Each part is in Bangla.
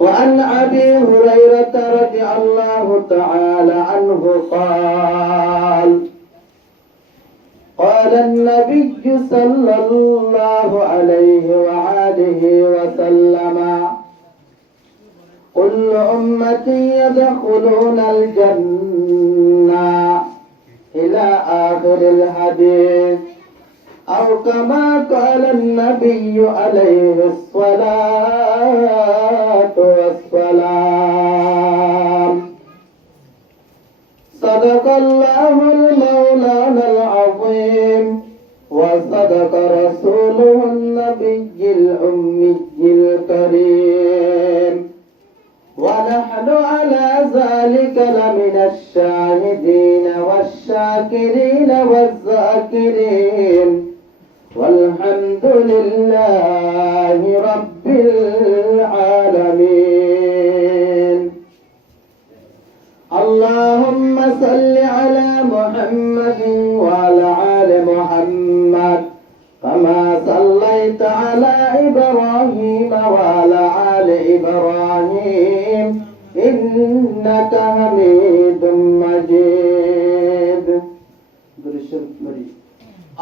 وعن أبي هريرة رضي الله تعالى عنه قال قال النبي صلى الله عليه وآله وسلم كل أمتي يدخلون الجنة إلى آخر الحديث أو كما قال النبي عليه الصلاة والسلام. صدق الله المولانا العظيم وصدق رسوله النبي الأمي الكريم، ونحن على ذلك لمن الشاهدين والشاكرين والذاكرين، والحمد لله رب العالمين. اللهم صل على محمد وعلى آل محمد كما صليت على إبراهيم وعلى آل إبراهيم إنك حميد مجيد.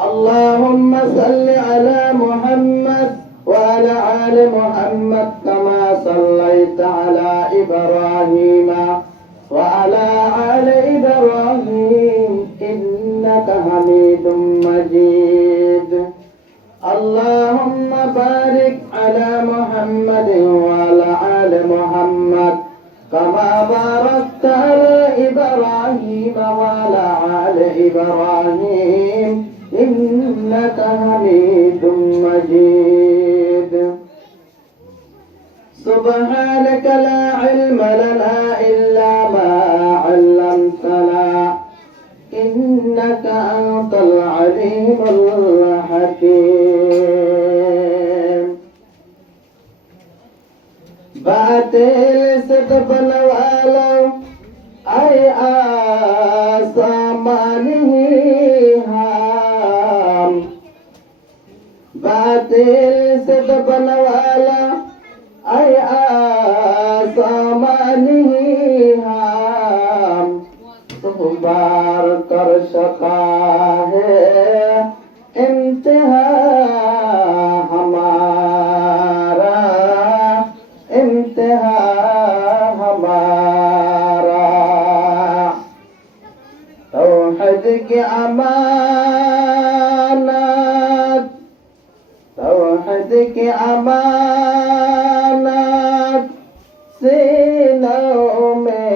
اللهم صل على محمد وعلى آل محمد كما صليت على إبراهيم وعلى آل إبراهيم إنك حميد مجيد. اللهم بارك على محمد وعلى آل محمد كما باركت على إبراهيم وعلى آل إبراهيم إنك حميد مجيد. سبحانك لا علم لنا إلا ما علمتنا إنك أنت العليم الحكيم. باطل صدق نوالا أي آسامانه هام، باطل صدق نوالا أي آسامانه هام، बार कर सका है इम्तिहा हमारा, इम्तिहा हमारा। तौहीद की अमानत, तौहीद की अमानत सीनों में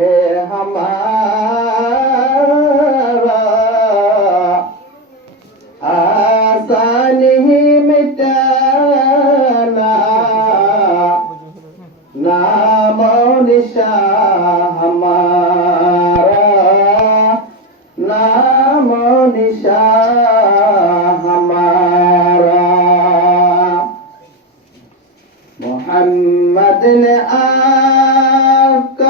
है हमारा, हमारा नाम निशा हमारा। मोहम्मद ने आकर,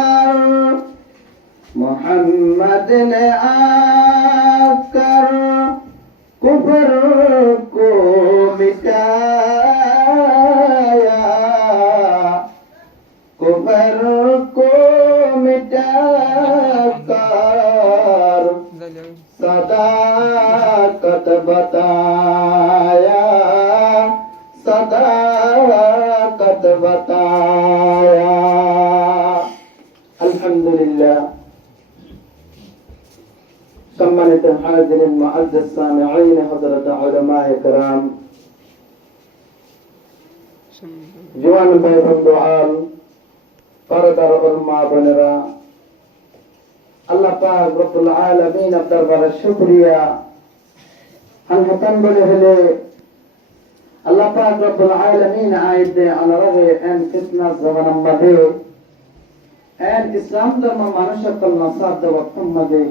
मोहम्मद ने आकर कुफर को मिटाया, कुफर को मिटाकर सदाकत बताया, सदाकत बताया। अल्हम्दुलिल्लाह। सम्मानित हाज़िरीन मुअज़्ज़ज़ सामिईन हज़रत उलमाए किराम, जवान भाई बंधु आल, परदार उलमा बनेरा, अल्लाह पाक रब्बुल आलमीन दरबार शुक्रिया हम हतन बने हले अल्लाह पाक रब्बुल आलमीन आयत दे अनरहे एन फितना ज़मान मदे एन इस्लाम धर्म मानुषकल नसाद वक्त मदे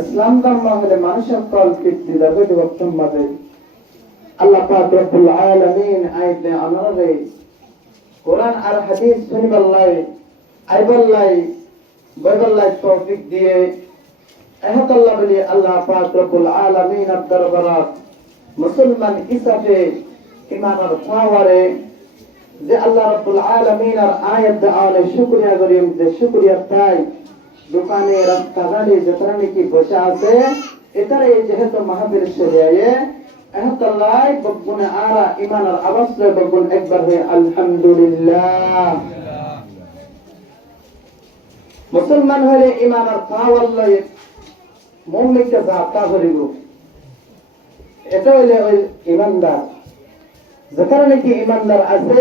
इस्लाम धर्म हले मानुषकल कित्ती दरगद वक्त मदे अल्लाह पाक रब्बुल आलमीन आयत दे अनरहे कुरान और हदीस सुनी बल्लाई आई बल्लाई बदल्लाई तौफीक दिए अहद अल्लाह बली अल्लाह पाक रब्बुल आलमीन दरबार मुसलमान हिसाबे ইমানের পাওয়ারে যে আল্লাহ রাব্বুল আলামিন আর আয়াত দাওয়ালে শুকরিয়া করি যে শুকরিয়া তাই দোকানে রাস্তাঘাটে যতরা নাকি বসে আছে এটারে যেহেতু মাহফিল শরিয়ায়ে আহতাল্লাহ বগুনে আরা ইমানের আওয়াজ লয় বগুন একবার হয়ে আলহামদুলিল্লাহ মুসলমান হলে ইমানের পাওয়ার লয় মুমিনকে যাতা করিব এটা হইলে ওই ইমানদার যারা নাকি ইমানদার আছে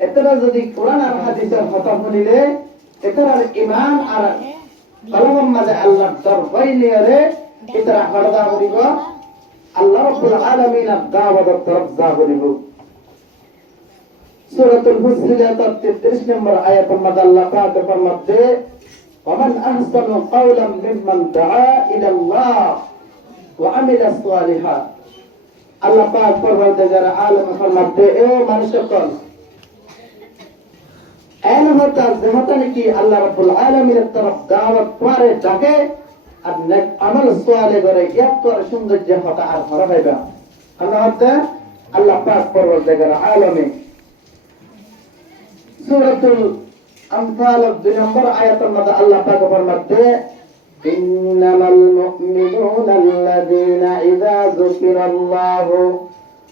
এতটা যদি কোরআন আর হাদিসের কথা শুনিলে এটার ইমান আর কলমের মাঝে আল্লাহ দরবাই নিয়ে এটারা হরদা করিব আল্লাহ রাব্বুল আলামিনের দাওয়াত তরফ যা করিব সূরাতুল ফুসিলাত 33 নম্বর আয়াতের মধ্যে আল্লাহ পাক ফরমাতে ومن أحسن قولا ممن دعا إلى الله وعمل صالحا আল্লাহ পাক পরওয়ারদিগার আলম ফরমাতে ও মানুষসকল এন হতা যেহেতু নাকি আল্লাহ রাব্বুল আলামিনের তরফ দাওয়াত করে ডাকে আর নেক আমল সালেহ করে ইয়াত্তর সৌন্দর্য হতা আর হরাইবা আল্লাহ হতা আল্লাহ পাক পরওয়ারদিগার আলমে সূরাতুল আনফাল 2 নম্বর আয়াতের মধ্যে আল্লাহ পাক ফরমাতে إنما المؤمنون الذين إذا ذكر الله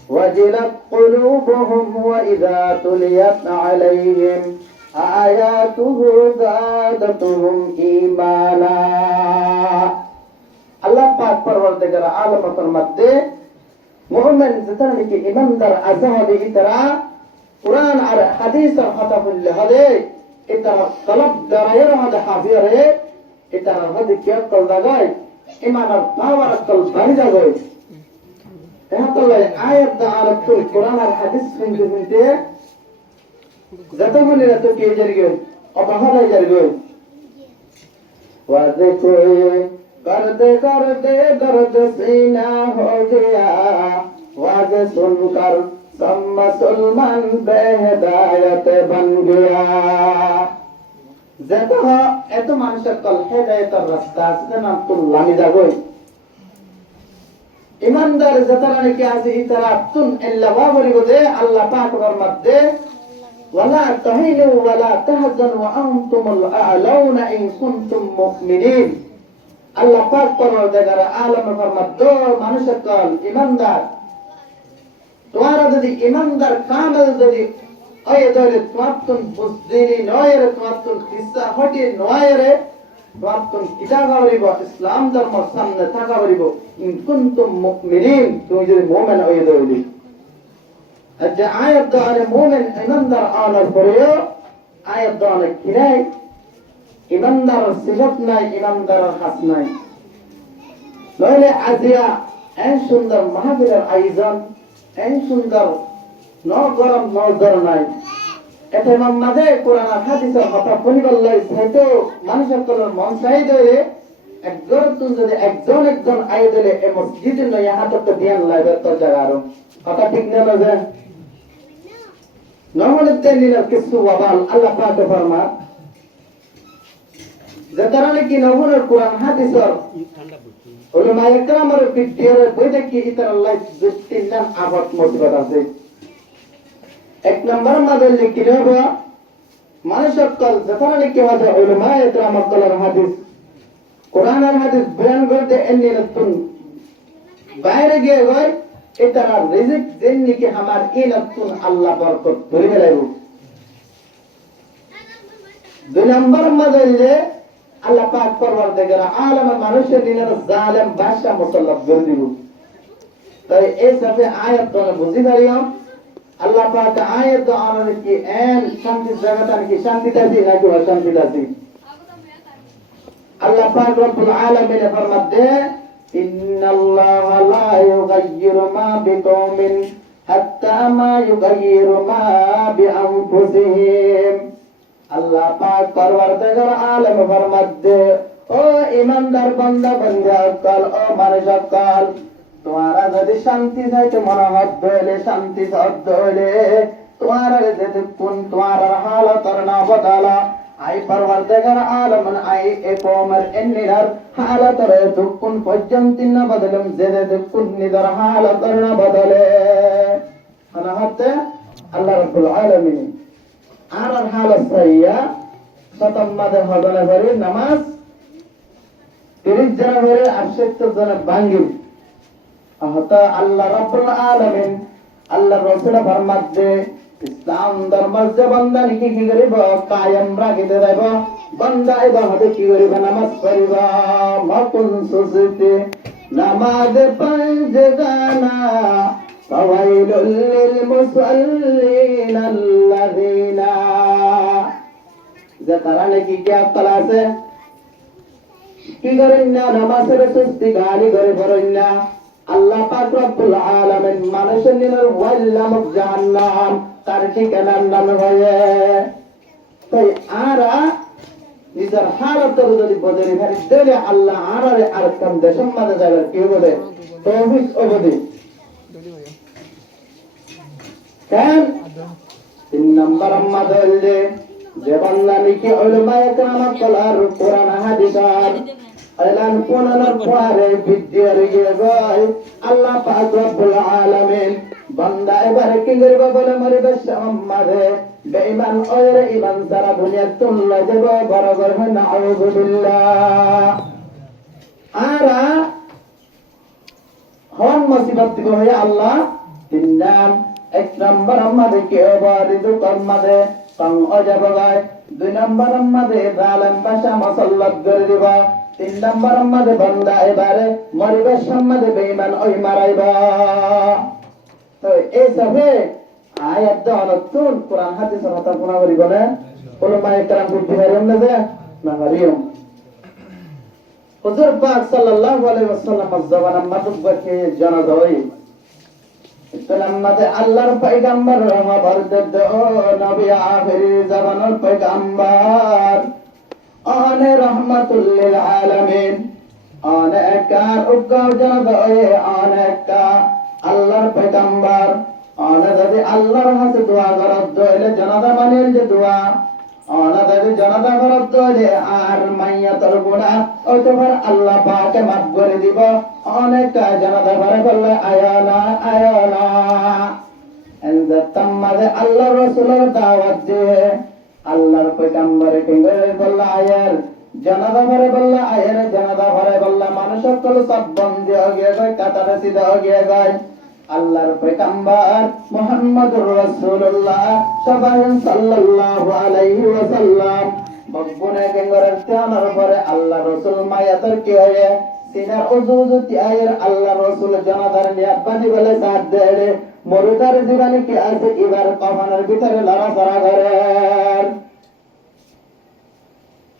وجلت قلوبهم وإذا تليت عليهم آياته زادتهم إيمانا الله পাক পরওয়ারদিগার আলম ফরমাতে মুমিন যারা নাকি ইমানদার আযাবে ইতরা কুরআন আর হাদিসের কথা বললে হবে ইতরা কলব দায়ের মধ্যে হাজিরে এটার মধ্যে কি কল লাগায় ইমানের পাওয়ার কল বাড়ি যাবে তাহলে আয়াত দাআরাত কোরআন আর হাদিস শুনতে যত বলে তো কি জারগে অবহার জারগে ওয়াজে কোই করতে করতে দর্দ সিনা হো গয়া ওয়াজে সুনকর সব মুসলমান বেহিদায়ত বন গয়া যেটা এত মানুষের কল হেদায়েতের রাস্তা আছে না তো লামি যাবে ইমানদার যারা নাকি আছে ইতারা তুন ইল্লা ওয়াবরিগো দে আল্লাহ পাক ফরমাতে ওয়ালা তাহিনু ওয়ালা তাহজানু ওয়া আনতুমুল আ'লাউনা ইন কুনতুম মুমিনিন আল্লাহ পাক পরওয়ারদিগার আলম ফরমাতে মানুষের কল ইমানদার তোমরা যদি ইমানদার কামেল যদি আয় ধরে তোমাতুন বুজদিনি নয়রে তোমাতুন কিসা হটি নয়রে তোমাতুন কিতাবা বলিব ইসলাম ধর্ম সামনে থাকা বলিব ইন কুনতুম মুমিনিন তুমি যদি মুমিন হয়ে ধরলি আচ্ছা আয়াত দারে মুমিন ইমানদার আনার পরেও আয়াত দারে কিরাই ইমানদার সিফত নাই ইমানদার হাস নাই নইলে আজিয়া এন সুন্দর মাহফিলের আয়োজন এন সুন্দর গরম নজর নাই এতে মাঝে কোরআন আর হাদিসের কথা পরিবল্লাই হয়তো মানুষের কলর মন চাই ধরে একজন তুন যদি একজন আয় দিলে এ মসজিদ নয় হাতত ধ্যান লাগবে তো জায়গারও কথা ঠিক না যে নহলে দিনের কিছু ওয়াবাল আল্লাহ পাক ফরমা যে তারা নাকি নবুনের কোরআন হাদিসের উলামা ইকরামের ভিডিওর বইতে কি ইতার আল্লাহ তিন নাম আফত মুসিবত আছে এক নম্বর মাঝে লিখি দেব মানুষের কল যখন লিখি মাঝে উলামা ইকরামের কলর হাদিস কোরআন আর হাদিস বয়ান করতে এনে নতুন বাইরে গিয়ে গয় এটার রিজিক দেন নাকি আমার এই নতুন আল্লাহ বরকত ধরে গেলাইব দুই নম্বর মাঝে আল্লাহ পাক পরওয়ারদিগার আলম মানুষের দিনের জালেম বাদশা মুসাল্লাত করে দিব তাই এই সাথে আয়াত তো বুঝি দাঁড়িয়ে আল্লাহ পাক আয়াত আনার কি এন শান্তি জায়গাটা কি শান্তি দাসি নাকি অশান্তি দাসি আল্লাহ পাক রব্বুল আলামিন ফরমাতে ইন্নাল্লাহা লা ইউগাইয়িরু মা বিকওমিন হাত্তা মা ইউগাইয়িরু মা বিআনফুসিহিম আল্লাহ পাক পরওয়ারদিগার আলম ফরমাতে ও ঈমানদার বান্দা বান্দা কাল ও মানুষ কাল তোমারা যদি শান্তি চাইতে মনে হলে শান্তি হলে তোমার যদি কোন তোমার হালত না বদলা ay parwardigar alamin ay ekomer ennilar halatare dukkun pojjantinna badalum zede dukkun nidar halatarna badale ana hatte Allah Rabbul Alamin আর হালত সাইয়া শতম্মাদে হজনে ভরে নামাজ 30 জন ভরে 68 জন ভাঙ্গি আহতা আল্লাহ রাব্বুল আলামিন আল্লাহ রাসূল ফরমাতে ইসলাম ধর্মের যে বান্দা কি করিব কায়েম রাখিতে দেব বান্দা ইবাদত কি করিব নামাজ পড়িব মাকুন সুজতে নামাজ পাঁচ গানা ফাওয়াইলুল লিল মুসাল্লিন আল্লাযিনা যে তারা নাকি কি আত্মাল আছে কি করেন না নামাজের সুস্তি গালি করে পড়েন না আল্লাহ পাক রব্বুল আলামিন মানুষের নিনের ওয়াল্লামুক জাহান্নাম তার ঠিকানার নাম হয়ে তাই আরা নিজের হালতের যদি বদলি ভারি দিলে আল্লাহ আরারে আর কাম দেশের মাঝে যাবে কি বলে তৌফিক অবধি কেন 3 নম্বর আমাদের যে বান্দা নাকি উলামায়ে কেরাম কলার কোরআন হাদিসের এলান কোরআনের পরে বিদ্যার গিয়ে গয় আল্লাহ পাক রব্বুল আলামিন বান্দা এবারে কি করবে বলে মরিবে সামাদে বেঈমান ওরে ঈমান সারা দুনিয়া তুল্লা যাব বরাবর হয় নাউযু বিল্লাহ আরা হন মুসিবত দিব হয় আল্লাহ 3 নাম 1 নম্বর আমাদের কে ওয়ারিদু কর্মাদে সং অজাবগায় 2 নম্বর আমাদের জালেম ভাষা মুসাল্লাত করে দিবা 3 নম্বর আমাদের বান্দা এবারে মরিবে সামাদে বেঈমান ওই মারাইবা তো এই সবে আয়াত দাওয়াতুন কোরআন হাদিসের কথা শোনা করি বলে উলামায়ে কেরাম বুদ্ধি হারিয়ম না যে না হারিয়ম হুজুর পাক সাল্লাল্লাহু আলাইহি ওয়াসাল্লাম জবান মাদুবকে জানাজা হই ইসলামে আল্লাহর পয়গম্বর রহমার দদ ও নবী আখির জামানের পয়গম্বর আনে রাহমাতুল লিল আলামিন আনে কার উকাও জানাজা হই আনে কা আল্লাহর পয়গম্বর আনা যদি আল্লাহর কাছে দোয়া করত দইলে জানাজা মানের যে দোয়া আনা যদি জানাজা করত দইলে আর মাইয়াতর গুনাহ ওই তোমার আল্লাহ পাকে মাফ করে দিব অনেক জানাজা করে বললে আয়ানা আয়ানা এনজা তাম্মাদে আল্লাহর রাসূলের দাওয়াত দিয়ে আল্লাহর পয়গম্বরে কিংবে বললা আয়ার জানাজা করে বললা আয়ার জানাজা করে বললা মানুষ সকল সব বন্ধ হয়ে গেছে কাতারে সিধা হয়ে গেছে আল্লাহর পয়গম্বর মুহাম্মদুর রাসূলুল্লাহ সাল্লাল্লাহু আলাইহি ওয়াসাল্লাম বগুনে গঙ্গরের চানার পরে আল্লাহ রাসূল মায়াতের কি হয় সিনার উজুজতি আয়ের আল্লাহ রাসূল জানাদার নিয়াবাদি বলে সাথ দেড়ে মরুদার জীবনে কি আছে এবার কফনের ভিতরে লড়াচড়া করেন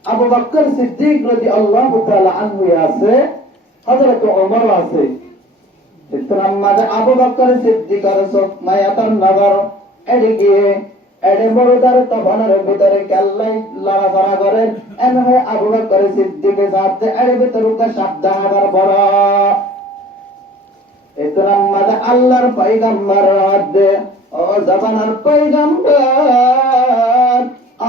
আবু বকর সিদ্দিক রাদিয়াল্লাহু তাআলা আনহু আছে হযরত ওমর আছে ইসলামে আবু বকর সিদ্দিকের চোখ মায়াতার নজর এদিকে এডে মরুদার কফনের ভিতরে কেল্লাই লড়াচড়া করেন এন হয় আবু বকর সিদ্দিকের সাথে এডে ভিতরে সাবধান বড় ইসলামে আল্লাহর পয়গম্বর রাদে ও জামানার পয়গম্বর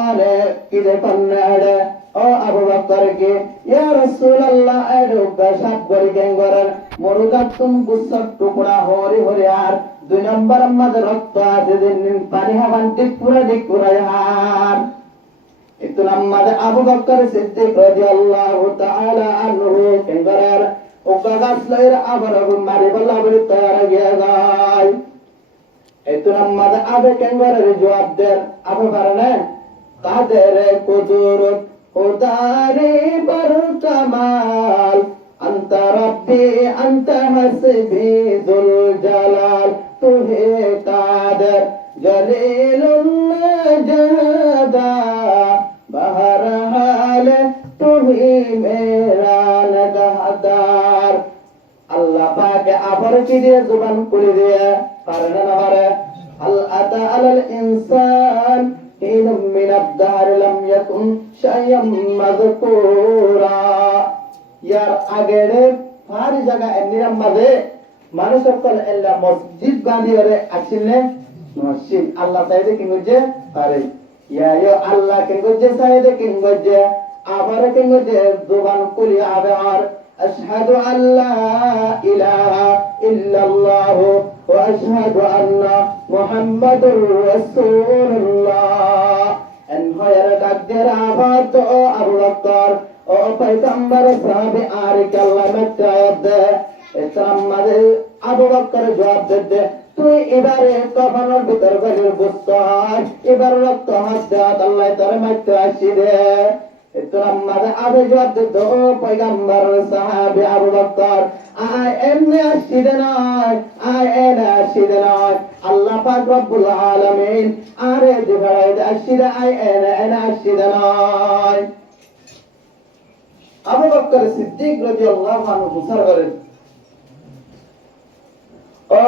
আরে কিরে কন্নাড়ে ও আবু বকর কে ইয়া রাসূলুল্লাহ এডে সাব করে গেঙ্গরের মরুদার তুম গুসক টুকরা হরি হরি আর 2 নম্বর মধ্যে রক্ত আছে দিন পানি হাওয়ান পুরা আর ইসলামে আবু বকর সিদ্দিক রাদিয়াল্লাহু তাআলা আনহু গেঙ্গরের ওকাগাস লইরা আবার মারি বলা বলি তৈরি হয়ে যায় ইসলামে আবে গেঙ্গরের জবাব দেন আবু কারণে কাদের কুদরত খোদারে বর কামাল أنت ربي أنت حسبي ذو الجلال تهي قادر جليل النجدة بهر حال تهي میرا نگهدار الله پاک آفر کی دے زبان کھلی دے کرنے نہ پڑے هل أتى على الإنسان حين من الدهر لم يكن شيئا مذكورا ইয়ার আগের ফারি জায়গা এমনিরাম মাঝে মানুষ সকল এল্লা মসজিদ বানিয়ে আসিলে মসজিদ আল্লাহ চাইলে কি বুঝে পারে ইয়া আল্লাহ কেন গজে সাইদে কেন গজে আবার কেন গজে জবান কুলি আবার আশহাদু আল্লা ইলাহা ইল্লাল্লাহ ওয়া আশহাদু আন্না মুহাম্মাদুর রাসূলুল্লাহ এন হয়ার ডাকদের আবার তো আবু বকর ও পয়গম্বর সাহাবী আর কাল্লা মাত্তায়দ ইসলাম মাদে আবু বকর জবাব দে তুই এবারে কফনের ভিতর গলির বুস্তর এবার রক্ত হাত আল্লাহ তোর মারতে আসি রে ইসলাম মাদে আবু জবাব দে ও পয়গম্বর সাহাবী আবু বকর আয় এমনি আসি দে নয় আয় এনে আসি দে নয় আল্লাহ পাক রব্বুল আলামিন আরে দিবাই আসি দে আয় এনে আসি দে নয় আবু বকর সিদ্দিক রাদিয়াল্লাহু আনহু ঘোষণা করেন ও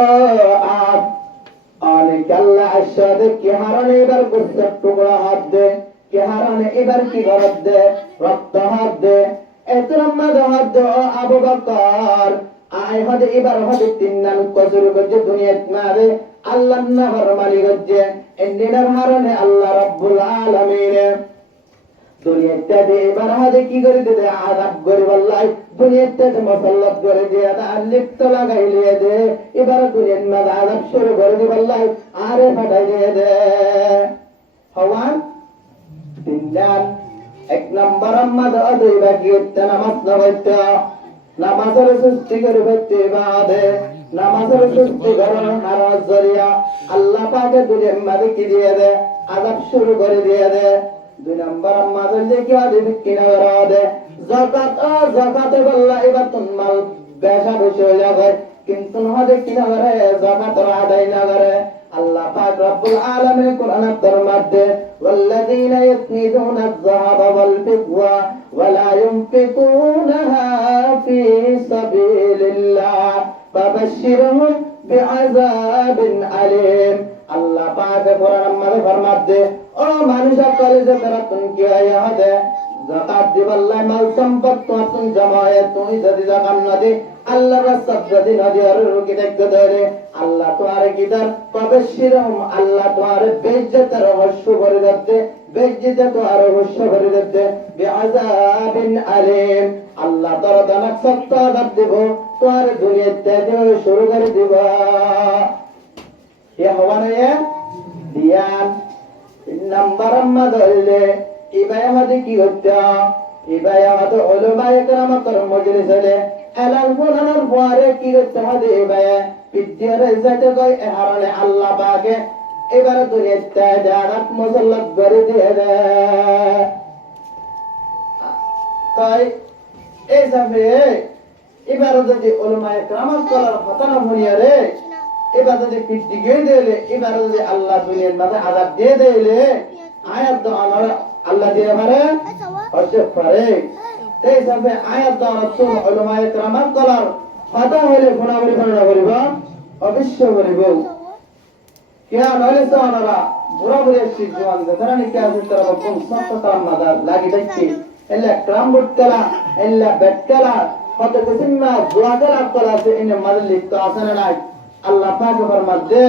আব অনেক আল্লাহ আশহাদু কি হারানে এবার গোস্তের টুকরা হাত দে কি হারানে এবার কি গরদ দে রক্ত হাত দে এতরাম মাঝে হাত দে ও আবু বকর আয় হদে এবার হদে তিন নাম কসুর গজে দুনিয়াত মারে আল্লাহ নাহর মালি গজে এন্ডিনার হারানে আল্লাহ রাব্বুল আলামিন দুনিয়াতে দে এবার হাদে কি করে দে আযাব করে wallahi দুনিয়াতে মুসাল্লাত করে দিয়ে আর লিপ্ত লাগাইলে দে এবার দুনিয়ার মধ্যে আযাব শুরু করে দে wallahi আরে ফাটাই দিয়ে দে হওয়ান তিনদান এক নম্বর মধ্যে আদই বাকি হচ্ছে নামাজ নবইতে নামাজের সুষ্টি করে হচ্ছে বাদে নামাজের সুষ্টি করার নারাজ জরিয়া আল্লাহ পাকে দুনিয়ার মধ্যে কি দিয়ে দে আযাব শুরু করে দিয়ে দে দুই নম্বর মাঝে যে কি আদি কিনা করা দে যাকাতে বললা এবার তোমার বেশা বেশি হয়ে যাবে কিন্তু হদে কিনা করে যাকাত আদায় না করে আল্লাহ পাক রব্বুল আলামিন কোরআনের ফরমাতে ওয়াল্লাযীনা ইয়াকনিজুনা আয-যাহাবা ওয়াল ফিদদা ওয়া লা ইউনফিকুনাহা ফী সাবিলিল্লাহ ফাবাশশিরহুম বিআযাবিন আলীম আল্লাহ পাক কোরআনের মধ্যে ফরমাতে ও মানুষ কলে যে তারা তুমি কি আয়া দে যাকাত দিবাল্লাহ মাল সম্পদ তুমি জমায়ে তুমি যদি যাকাত না দে আল্লাহ রাসূল যদি নদী আর রুকি দেখতে ধরে আল্লাহ তোমারে কি দার পাবেশিরহুম আল্লাহ তোমারে বেজ্জতের রহস্য করে দিতে বেজ্জতে তোমার রহস্য করে দিতে বিআযাবিন আলীম আল্লাহ তার দানক সত্য আযাব দেব তোমার দুনিয়াতে দেব শুরু করে দিব এ হওয়ানে দিয়ান নাম্বার মদলে ইবায়া হদে কি হত্যা ইবায়া হদে উলামায়ে কেরামাতের মজলিসে এলান কোরআনের পরে কি হত্যা হদে ইবায়া পিদ্যার ইজ্জতে কই হারালে আল্লাহ পাকে এবারে দুনিয়াতে জানাত মুসাল্লাত করে দিয়ে দে তাই এই সামনে এবারে যদি উলামায়ে কেরামাতের কথা না মনিয়া রে এবার যদি পিটি গিয়ে দিলে এবার যদি আল্লাহ দুনিয়ার মাঝে আযাব দিয়ে দিলে আয়াত তো আল্লাহ দিয়ে পারে অবশ্যই পারে তাই সবে আয়াত তো রাসূল উলামায়ে কেরামাত কলার কথা হইলে ফোনাবলি করনা করিব অবশ্যই করিব কিয়া নলে সানারা বুড়া বুড়ি শিজওয়ান দরানি কে আছে তারা কোন সত্য কাম মাদা লাগি দেখছি এলা ক্রাম বুটকলা এলা বেটকলা কত কিসমা জুয়াদলা কলা সে ইন মালিক তো আসনা নাই আল্লাহ পাক ফরমাতে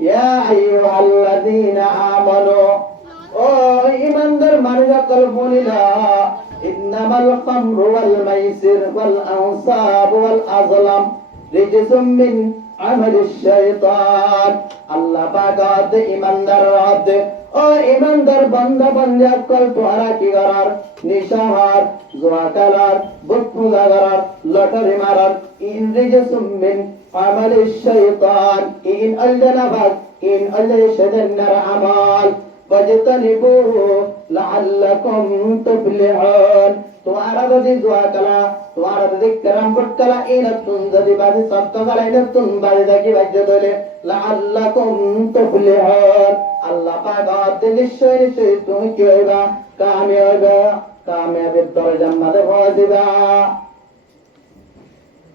ইয়া আইয়ুহাল্লাযীনা আমানু ও ঈমানদার মানুষা কলবুনিলা ইন্নামাল খামরু ওয়াল মাইসির ওয়াল আনসাব ওয়াল আযলাম রিজসুম মিন আমালিশ শাইতান আল্লাহ পাক আতে ঈমানদার রাতে ও ঈমানদার বান্দা বান্দা কল তোরা কি করার নিশাহার জুয়া খেলার বুত পূজা করার লটারি মারার ইন রিজসুম মিন আমালিশ শাইতান ইন আল্লানাবাক ইন আল্লাহ শাইতানের আমাল ফাজতানিবুহু লাআল্লাকুম তুফলিহুন তোমারা যদি জুয়া খেলা তোমারা যদি ক্যারাম বোর্ড খেলা ইনাতুন যদি বাজি সত্য খেলা ইনাতুন বাজি দেখি বাজ্য দলে লাআল্লাকুম তুফলিহুন আল্লাহ পাক আতে নিশ্চয় নিশ্চয় তুমি কি হইবা কামিয়াবের দরজা মাঝে পৌঁছিবা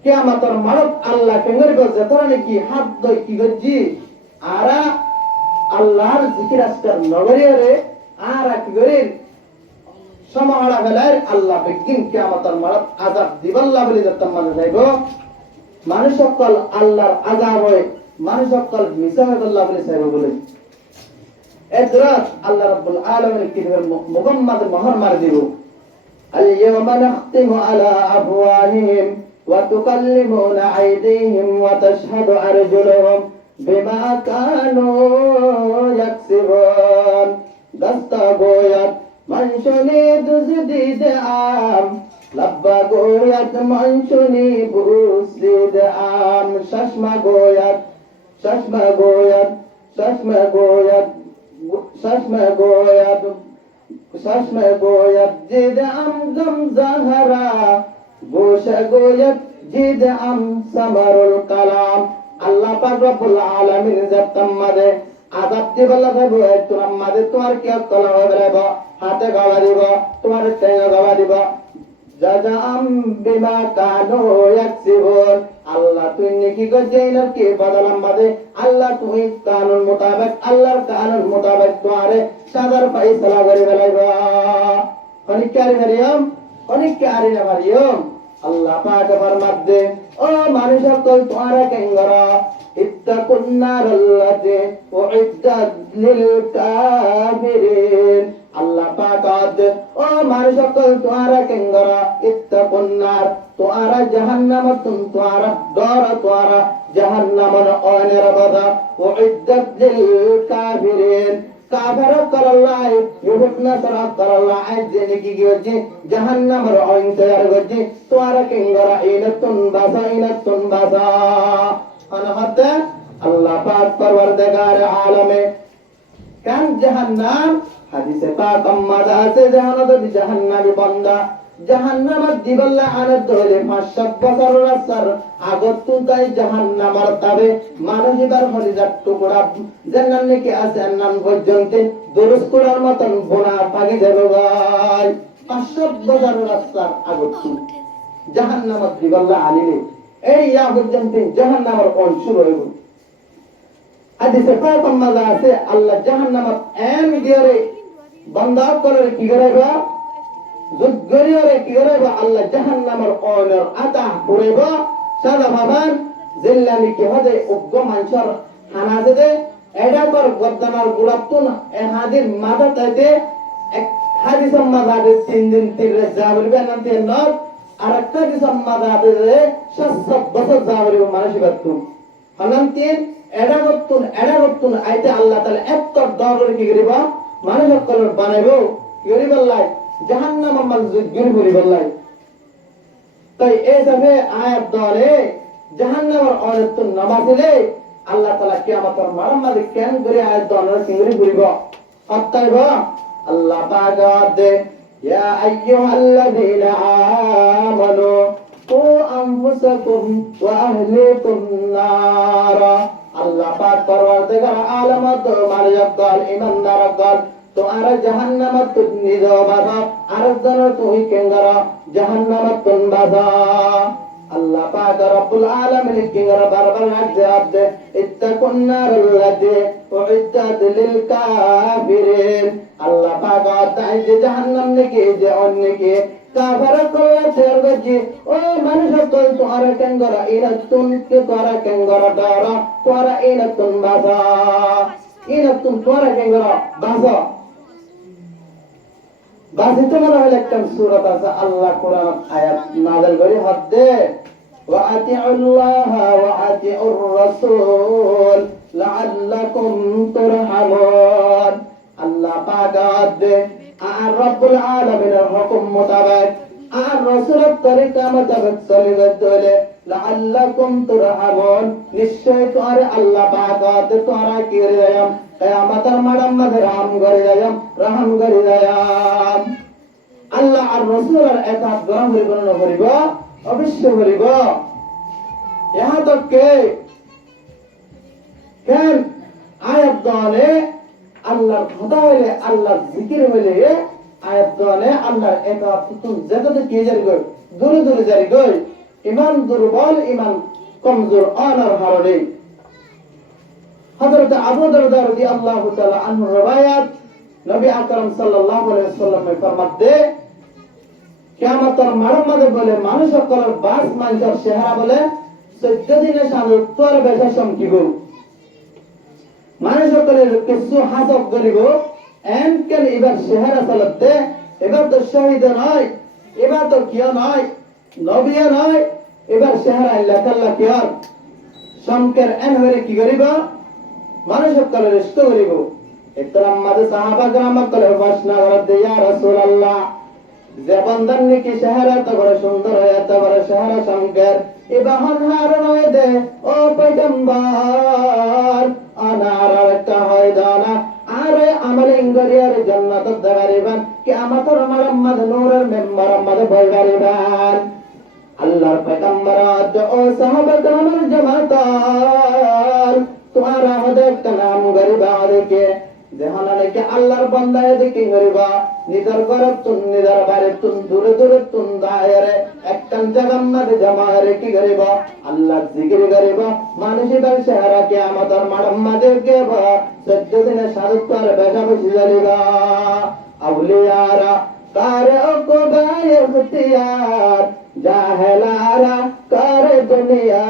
কিয়ামতের মানত আল্লাহ কেঙ্গরি গজে তোরা নাকি হাত দই কি গজি আরা আল্লাহর জিকির আজকার নগরিয়ারে আর কি করে সমাহলা বেলায় আল্লাহ বেগিন কিয়ামতের মানত আযাব দিবাল্লাহ বলে যতম মানে যাইব মানুষ সকল আল্লাহর আযাব হয় মানুষ সকল মিছা হয় আল্লাহ বলে চাইব বলে এদরাত আল্লাহ রাব্বুল আলামিন কিতাবের মুহাম্মদ মোহর মার দিব اليوم نختم على أفواههم وتكلمون أيديهم وتشهد أرجلهم بما كانوا يكسبون دستا goyat manshoni duzdi de am labba goyat manshoni busdi de am shashma goyat shashma goyat shashma goyat shashma goyat shashma goyat jid am gam zahara gosha goyat jid am samarul kalam Allah pak Rabbul Alamin zattamade আজাব দিবলা ভাবো তোমার মাঝে তোমার কি তলা হবে হাতে গলা দিব তোমার টেঙ্গা গলা দিব জাজাম বিমা কানু ইয়াকসিবুন আল্লাহ তুই নেকি গজেই না কি বদলাম বাদে আল্লাহ তুই কানুন মোতাবেক আল্লাহর কানুন মোতাবেক তোমারে সাদার ফয়সালা করে ফেলাইবা অনেক কারি মারিয়াম অনেক কারি না মারিয়াম আল্লাহ পাক ফরমাতে ও মানুষ সকল তোমারা কেঙ্গরা اتقوا النار التي أعدت للكافرين আল্লাহ পাক আদে ও মানুষ সকল তোমারা কেঙ্গরা ইত্তাকুন নার তোমারা জাহান্নাম তোমারা ডর তোমারা জাহান্নামন অনের বাদা উইদ্দাত লিল কাফিরিন কাফার করল্লাহ ইহুদনা সরাত করল্লাহ আজনে কি গজি জাহান্নামর অইন তৈয়ার গজি তোমারা কেঙ্গরা ইনাতুন বাসা अनहते अल्लाह पाक परवरदिगार आलमे कान जहन्नम हदीसे पाक अम्मादा से जहन्नम जहन्नमी बंदा जहन्नम दिबल्ला आनत दोले 5 বছর রাসার আগতুন তাই জাহান্নামার তবে মানজিবার হলিজাত টুকরা জান্নাত নাকি আছে নাম পর্যন্ত দুরুস করার মতন গোনা পাগি যাবে ভাই 5 বছর রাসার আগতুন জাহান্নাম দিবল্লা আনিলে এই ইয়া পর্যন্ত জাহান্নামের কোন শুরু হইব হাদিসে পাক মাঝে আছে আল্লাহ জাহান্নামত এম দিয়ারে বান্দা করে কি করাইবা যুগরিয়ারে কি করাইবা আল্লাহ জাহান্নামের কোনের আতা পুরাইবা সাদা ভাবান জিল্লানি কি হদে উগ্গ মানসর হানাজে দে এডা কর গদ্দানার গুড়াতুন এ হাদির মাথা তাইতে এক হাদিস মাঝে 3 দিন 3 রাত যাবলবে নাতে নর আরেকটা কি সম্মাদাতে 7 বছর যাওয়ার মানুষ বাতুন হানান্তিন এডা গতুন আইতে আল্লাহ তাআলা এত দরর কি করিবা মানুষ কলর বানাইবো কি করিবাল্লাই জাহান্নাম মজুদ গির করিবাল্লাই তাই এই যাবে আয়াত দরে জাহান্নামের অনেক নামাজিলে আল্লাহ তাআলা কিয়ামতের মারমাদে কেন করে আয়াত দরে কি করিব অতএব আল্লাহ পাক দে يا أيها الذين آمنوا قوا أنفسكم وأهليكم نارا الله পাক পরওয়ারদিগার আলম তো মারিয়াত গাল ইমানদার গাল তো আর জাহান্নামত তুনি দাবা আর জন তুই কেঙ্গারা জাহান্নামত তুন বাবা আল্লাহ পাক রব্বুল আলামিন কিঙ্গারা বারবার জবাব দে ইত্তাকুন নারাল্লাতি উইদ্দাত লিল কাফিরিন আল্লাহ পাক তাই যে জাহান্নাম নাকি যে অন্যকে কাফার করলে তেরগজি ও মানুষ কল তোরা কেঙ্গারা ইনাতুন কে তোরা কেঙ্গারা দারা তোরা ইনাতুন বাসা ইনাতুন তোরা কেঙ্গারা বাসা বাসিতে মনে হলো একটা সূরা আছে আল্লাহ কোরআন আয়াত নাযিল করে হদে ওয়া আতিউল্লাহ ওয়া আতিউর রাসূল লাআল্লাকুম তুরহামুন আল্লাহ পাক দে আর রব্বুল আলামিনের হুকুম মোতাবেক আর রাসূলের তরিকা মোতাবেক চলে চলে লাআল্লাকুম তুরহামুন নিশ্চয় তোরে আল্লাহ পাক দে তোরা কি রেয়াম কিয়ামতের মাডামে রহম করে যায়াম আল্লাহ আর রাসূলের এতাত গ্রহণ করিব অবশ্য করিব ইহা তক কেন আয়াত দলে আল্লাহর খোদা হইলে আল্লাহর জিকির হইলে আয়াত দলে আল্লাহর এতাত তুন যেতে কি জারি গই দূরে দূরে জারি গই ইমান দুর্বল ইমান কমজোর অনার হারলে हजरत अबू दरदा रज़ियल्लाहु ताला अन्हु रिवायत नबी আকরাম সাল্লাল্লাহু আলাইহি ওয়াসাল্লাম ফরমাতে কিয়ামতের মারমাদে বলে মানুষ সকলের বাস মানসর চেহারা বলে 14 দিনে সামনে তোর বেশা সমকিব মানুষ সকলের কিছু হাসব করিব এন কেন এবার চেহারা চলতে এবার তো শহীদ নয় এবার তো কিয় নয় নবিয়া নয় এবার চেহারা আল্লাহ কিয় সংকের এন হয়ে কি করিব মানুষ সকলের ইষ্ট করিব ইতরাম মাদে সাহাবা গ্রাম কলে বাসনা করতে ইয়া রাসূলুল্লাহ যে বন্ধন নাকি চেহারা তো বড় সুন্দর হয় এত বড় চেহারা সংকের ইবাহন হার নয় দে ও পয়গম্বর আনার একটা হয় দানা আরে আমলে ইঙ্গরিয়ার জান্নাত দাগারিবান কিয়ামতের মারাম্মাদ নূরের মেম্বার আম্মাদ বয়গারিবান আল্লাহর পয়গম্বর ও সাহাবা গ্রামের জামাতার তোমার আমাদের নাম গরিবা দেখে যেহানে কি আল্লাহর বান্দা দেখে গরিবা নিদর করে তুন নিদর বারে তুন দূরে দূরে তুন দায়রে একটান জায়গার মধ্যে জমারে কি গরিবা আল্লাহর জিকির গরিবা মানুষের চেহারা কিয়ামতের মারাম্মাদ গেবা 14 দিনে সারুত্তর বেজা বসে যালিবা আউলিয়ারা কারে ওকবায় ইখতিয়ার জাহেলারা কারে দুনিয়া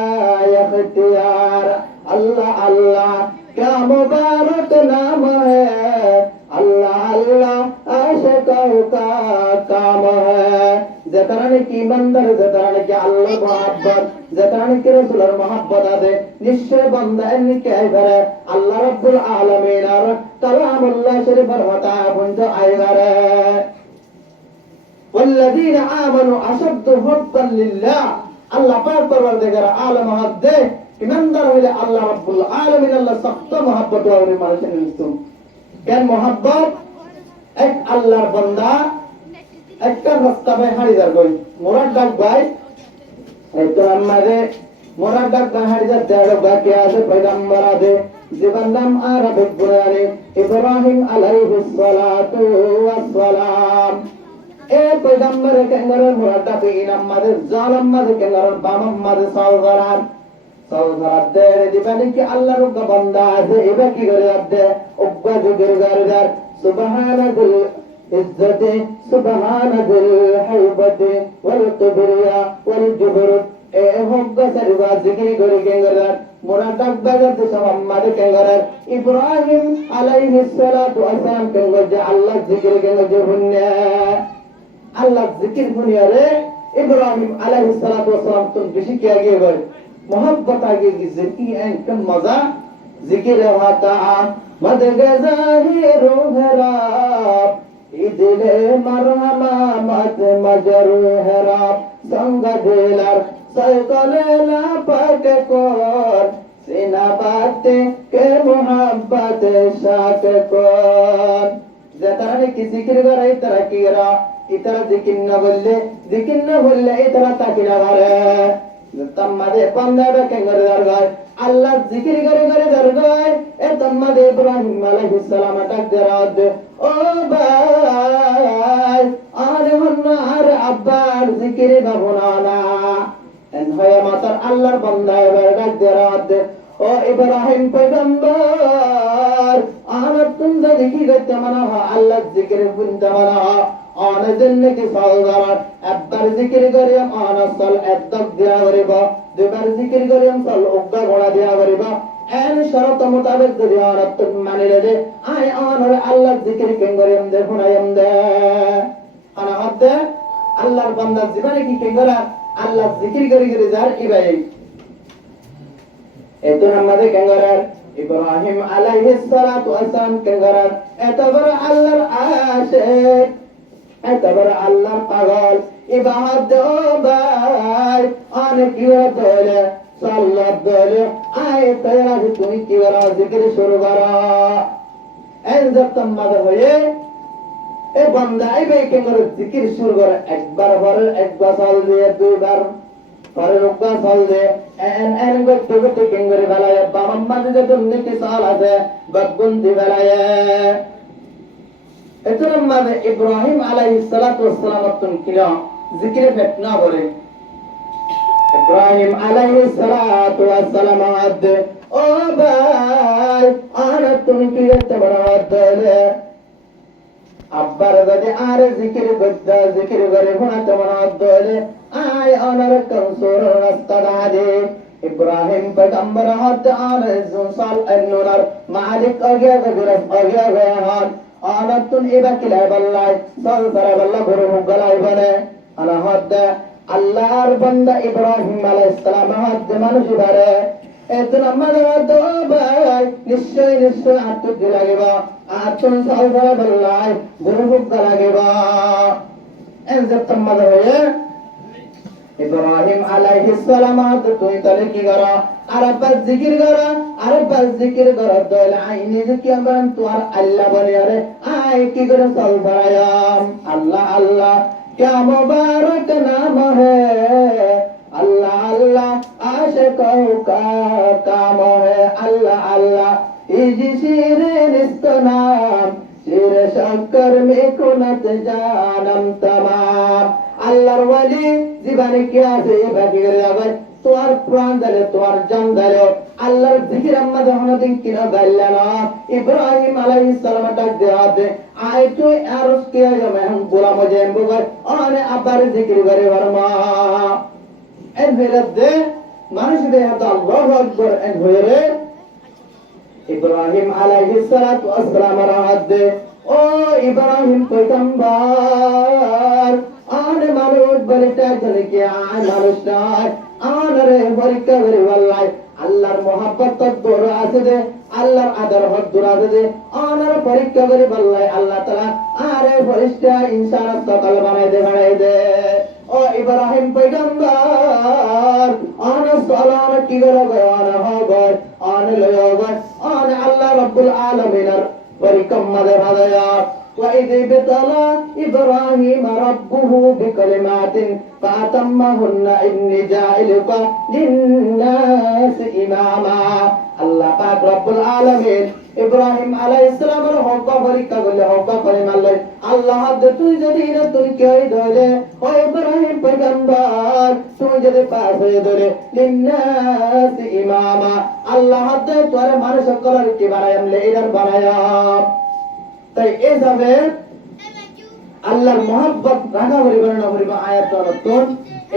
ইখতিয়ার अल्लाह अल्लाह क्या मुबारक नाम है अल्लाह अल्लाह आशिकों का काम है जतराने की बंदर जतराने की अल्लाह मोहब्बत जतराने की रसूलर मोहब्बत आदे निश्चय बंदा इनके घरे अल्लाह रब्बुल आलमीन और कलामुल्लाह शरीफ रहता बुंद आयगरे والذين آمنوا أشد حبا لله الله पाक परवरदिगार आलम हद्दे ईमानदार হইলে আল্লাহ রাব্বুল আলামিন আল্লাহ সख्त मोहब्बत ওরে মানুষের নিস্তম কেন मोहब्बत এক আল্লাহর বান্দা একটা রাস্তা ভাই হাড়ি যার কই মোরাদ ডাক ভাই এই তো আমারে মোরাদ ডাক ভাই হাড়ি যার দেড় বাকি আছে পয়গম্বর আছে জীবন নাম আরবিক বুরানি ইব্রাহিম আলাইহিস সালাতু ওয়াস সালাম এ পয়গম্বর কেঙ্গরে মোরাদ ডাক ইনাম মাদে জালাম মাদে কেঙ্গরে বামাম মাদে সাওগারান সাউধার দেরে দিবানি কি আল্লাহর বান্দা আছে এবা কি করে আদে উব্বা জিকির গারদার সুবহানাল ইজ্জতি সুবহানাল হাইবতি ওয়াল কিবরিয়া ওয়াল জুবরুত এ হগ্গা সরবা জিকির করে কেঙ্গরার মুরাদাক বাজাতে সামাম্মাদ কেঙ্গরার ইব্রাহিম আলাইহিস সালাতু ওয়াসসালাম কেঙ্গর যে আল্লাহ জিকির কেঙ্গর যে হুন্না আল্লাহ জিকির হুনিয়ারে ইব্রাহিম আলাইহিস সালাতু ওয়াসসালাম তুম বেশি কি আগে গয় मोहब्बत आगे की जिंदगी कम मजा जिक्र होता मद गज़ाहिरो हराब इदिले मरहमा मत मजरू हराब संग दिलर साइकले ला पाक कोर सीना बाते के मोहब्बत शाक कोर जतराने की जिक्र करे तरह की रा इतना जिक्र न बोले इतना ताकिना करे तम्मादे बंदा केंगर दरगाह अल्लाह जिक्र करे दरगाह ए तम्मादे इब्राहिम अलैहिस सलाम तक दराद ओ भाई आरे हन्ना आरे अब्बार जिक्र बबुनाना एन होया मातर अल्लाहर बंदा तक दराद ओ इब्राहिम पैगंबर आना तुम जिक्र करते मना अल्लाह जिक्र बुनता मना आना जन्नत की साउदार अब्बार जिक्र करे आना सल अद्दक दिया करेबा दुबार जिक्र करे सल उग्गा घोड़ा दिया करेबा एन शरत मुताबिक दिया रत माने ले आय आना अल्लाह जिक्र केंगरे हम दे हुनायम दे आना हद अल्लाह बंदा जीवन की केंगरा अल्लाह जिक्र करे जार इबाई एतो नम्मादे केंगरा इब्राहिम अलैहिस सलातु वस्सलाम केंगरा एतबर अल्लाहर आशिक এতবার আল্লাহ পাগল ইবাদত ভাই অনেক কি বলে সাল্লাত বলে আয় তেরা তুমি কি বলা জিকির শুরু করো এন জব তম্মাদ হয়ে এ বান্দা আইবে কেমন জিকির শুরু করে একবার সাল দিয়ে দুইবার পরে রোগা সাল দিয়ে এন গতে কেঙ্গরে বেলায় বাম্মা যে দুর্নীতি সাল আছে বদগুন্দি বেলায় এতরম মানে ইব্রাহিম আলাইহিস সালাতু ওয়াসসালাম তুন কিলা জিকিরে ফেতনা বলে ইব্রাহিম আলাইহিস সালাতু ওয়াসসালাম আদ ও ভাই আনা তুমি কি করতে বড় দলে আব্বার যদি আর জিকির করতে জিকির করে হোনা তোমার দলে আয় অনার কনসুর রাস্তা দাদে ইব্রাহিম পয়গম্বর হদ আনে সাল এনুনার মালিক আগে আগে হান আনাতুন ইবাকিলা বাল্লাই সাল তারা বাল্লা গরু গলাই বনে আনা হদ আল্লাহর বান্দা ইব্রাহিম আলাইহিস সালাম হদ মানুষ বারে এতন আমাদের ভাই নিশ্চয় নিশ্চয় আত্মত লাগিবা আত্মন সাল তারা বাল্লাই গরু গলাগিবা এনজত তোমাদের হয়ে ইব্রাহিম আলাইহিস সালাম তুই তাহলে কি করা আরবাস জিকির করা দল আইনি যে কি আমরান তোমার আল্লাহ বলে আরে আই কি করে চল বায়াম আল্লাহ আল্লাহ क्या मुबारक नाम है अल्लाह अल्लाह आशिकों का काम है अल्लाह अल्लाह इजी शीरे नाम शीर शंकर में कुनत जानम तमाम अल्लाह वली जीवन क्या से बाकी कर তোমার প্রাণ দিলে তোমার জান দিলে আল্লাহর জিকির আমরা যখন দিন কিনা গাইলানা ইব্রাহিম আলাইহিস সালাম ডাক দেয়াতে আয় তুই আরস কে যাবে हम बोला मुझे बगैर আনে আবার জিকির করে বর্মা এর বিরুদ্ধে মানুষ দেহ তো আল্লাহু আকবার এর হয়ে ইব্রাহিম আলাইহিস সালাতু ওয়াসসালাম রাহাদে ও ইব্রাহিম পয়গম্বর আনে মানুষ বলিটা জানে কি আয় মানুষ নয় আনরে পরীক্ষা করে বললাই আল্লাহর মোহাব্বত বড় আছে দে আল্লাহর আদর হক দূর আছে দে আনরে পরীক্ষা করে বললাই আল্লাহ তাআলা আরে ফেরেশতা ইনসান সকল বানাই দে ও ইব্রাহিম পয়গম্বর আন সালাম কি করে গান হবে আন লয়বে আন আল্লাহ রাব্বুল আলামিনের পরীক্ষা মাঝে হাদায়া وإذ ابتلى إبراهيم ربه بكلمات فأتمهن إني جاعلك للناس إماما الله পাক রব্বুল আলামিন ইব্রাহিম আলাইহিস সালামের হক পরীক্ষা করলে হক পরিমাণলে আল্লাহ তুই যদি না তুই কই ধরে ও ইব্রাহিম পয়গম্বর তুই যদি পাস হয়ে ধরে লিন্নাস ইমামা আল্লাহ তোর মানুষ সকলের কি বানায়াম লেইরার বানায়াম তাই এই যাবে আল্লাহর মহব্বত রাখা পরিবর্তন করিব আয়াত নতুন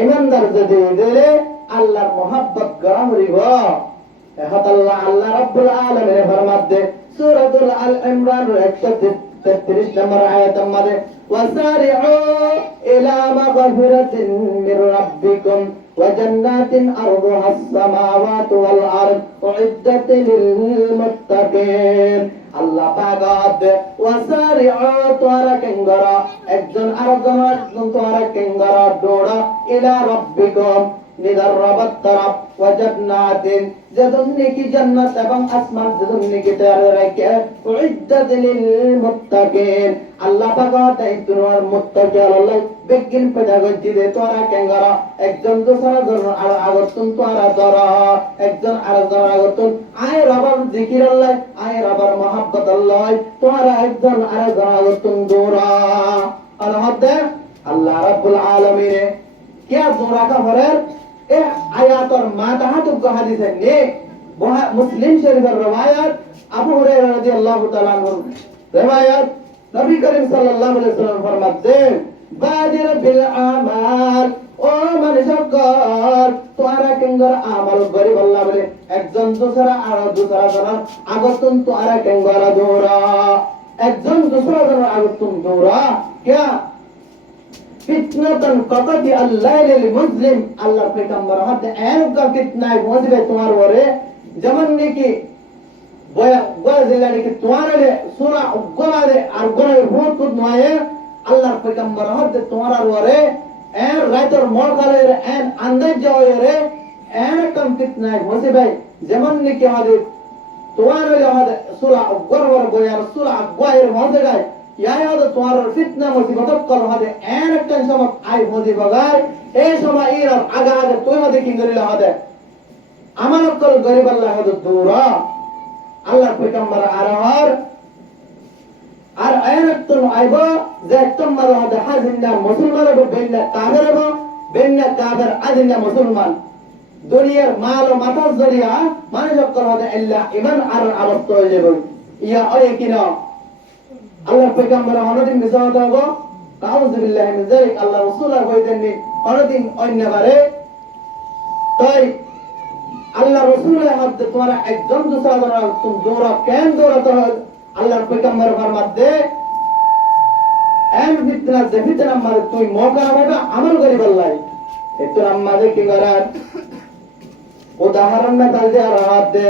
ইমানদার যদি দিলে আল্লাহর মহব্বত গড়া করিব এহত আল্লাহ আল্লাহ রাব্বুল আলামিন ফরমাতে সূরাতুল আল ইমরান 133 নম্বর আয়াতের মধ্যে ওয়াসারিউ ইলা মাগফিরাতিন মির রাব্বিকুম وجنات أرضها السماوات والأرض أعدت للمتقين আল্লাহ পাক ওয়াসারিউ তোরা কেঙ্গরা একজন আরেকজন তোরা কেঙ্গরা দৌড়া ইলা রাব্বিকুম নিদার রব্বাত তারাফ ওয়া জান্নাতিন যাদুন্নি কি জান্নাত এবং আসমান যাদুন্নি কি তৈরি রাখে উইদ্দাত লিল মুত্তাকিন আল্লাহ পাক তাই তোমার মুত্তাকি আল্লাহ বেগিন পেদা গজি দে তোরা কেঙ্গরা একজন দোসরা জন আর আগতুন তোরা তোরা একজন আরেকজন আগতুন আয় রবার জিকির আল্লাহ আয় রবার মহব্বত আল্লাহ তোরা একজন আরেকজন আগতুন দৌড়া আল্লাহ আল্লাহ রাব্বুল আলামিন क्या जोरा का फरर ए आयत और माता तो हादीस है ने मुस्लिम शरीफ रवायत अबू हुरैरा रदियल्लाहु ताला अन्हु रवायत नबी करीम सल्लल्लाहु अलैहि वसल्लम फरमाते बादिर बिल आमाल ओ মানুষকর তোরা কেঙ্গর আমল করি বললা বলে একজন দোসরা আর দোসরা জন আগতুন তোরা কেঙ্গর দৌড়া একজন দোসরা জন আগতুন দৌড়া क्या ফিতনাতান কাকাতি আল্লাইল মুসলিম আল্লাহ পয়গম্বর হাতে এরকা ফিতনায় পৌঁছবে তোমার ওরে যেমন নাকি বয়া জিল্লা নাকি তোমার সুরা উগলারে আর গরে বহুত নয় আল্লাহ পয়গম্বর হাতে তোমার ওরে এর রাতের মরগালে এর আন্দাজ যায় রে এরকম ফিতনায় পৌঁছবে যেমন নাকি আমাদের তোমার আমাদের সুরা উগরবর বয়া সুরা আগওয়ায়ের মধ্যে গায় याद तुम्हारा फितना मुसीबत कल हदे एन एकन समय आई होदी बगार ए समय ईर आगा आगे तोय मदे किंगरिला हदे আমার কল গরিব আল্লাহ হদ দূরা আল্লাহ পয়গম্বর আরহার আর আয়াতুল আইবা যে তোমার হদ হাজিনা মুসলমান হবে বেন্না কাফের আদিনা মুসলমান দুনিয়ার মাল ও মাতার জরিয়া মানুষ কল হদ আল্লাহ ইমান আর আরস্ত হয়ে যাবে ইয়া ওই কিনা আল্লাহ পয়গম্বর অনদিন মিসাওয়াত হবে কাউযু বিল্লাহি মিন যালিক আল্লাহ রাসূল কইতেননি অনদিন অন্যবারে তাই আল্লাহ রাসূলের মধ্যে তোমরা একজন দুসরা তুমি দৌড়া কেন দৌড়াতে হয় আল্লাহর পয়গম্বর ফরমাতে এম ফিতনা যে ফিতনা মারে তুই মৌকা হবে আমল করি বললাই এতো আমাদের কি করার উদাহরণ না কাল দেওয়ার হাত দে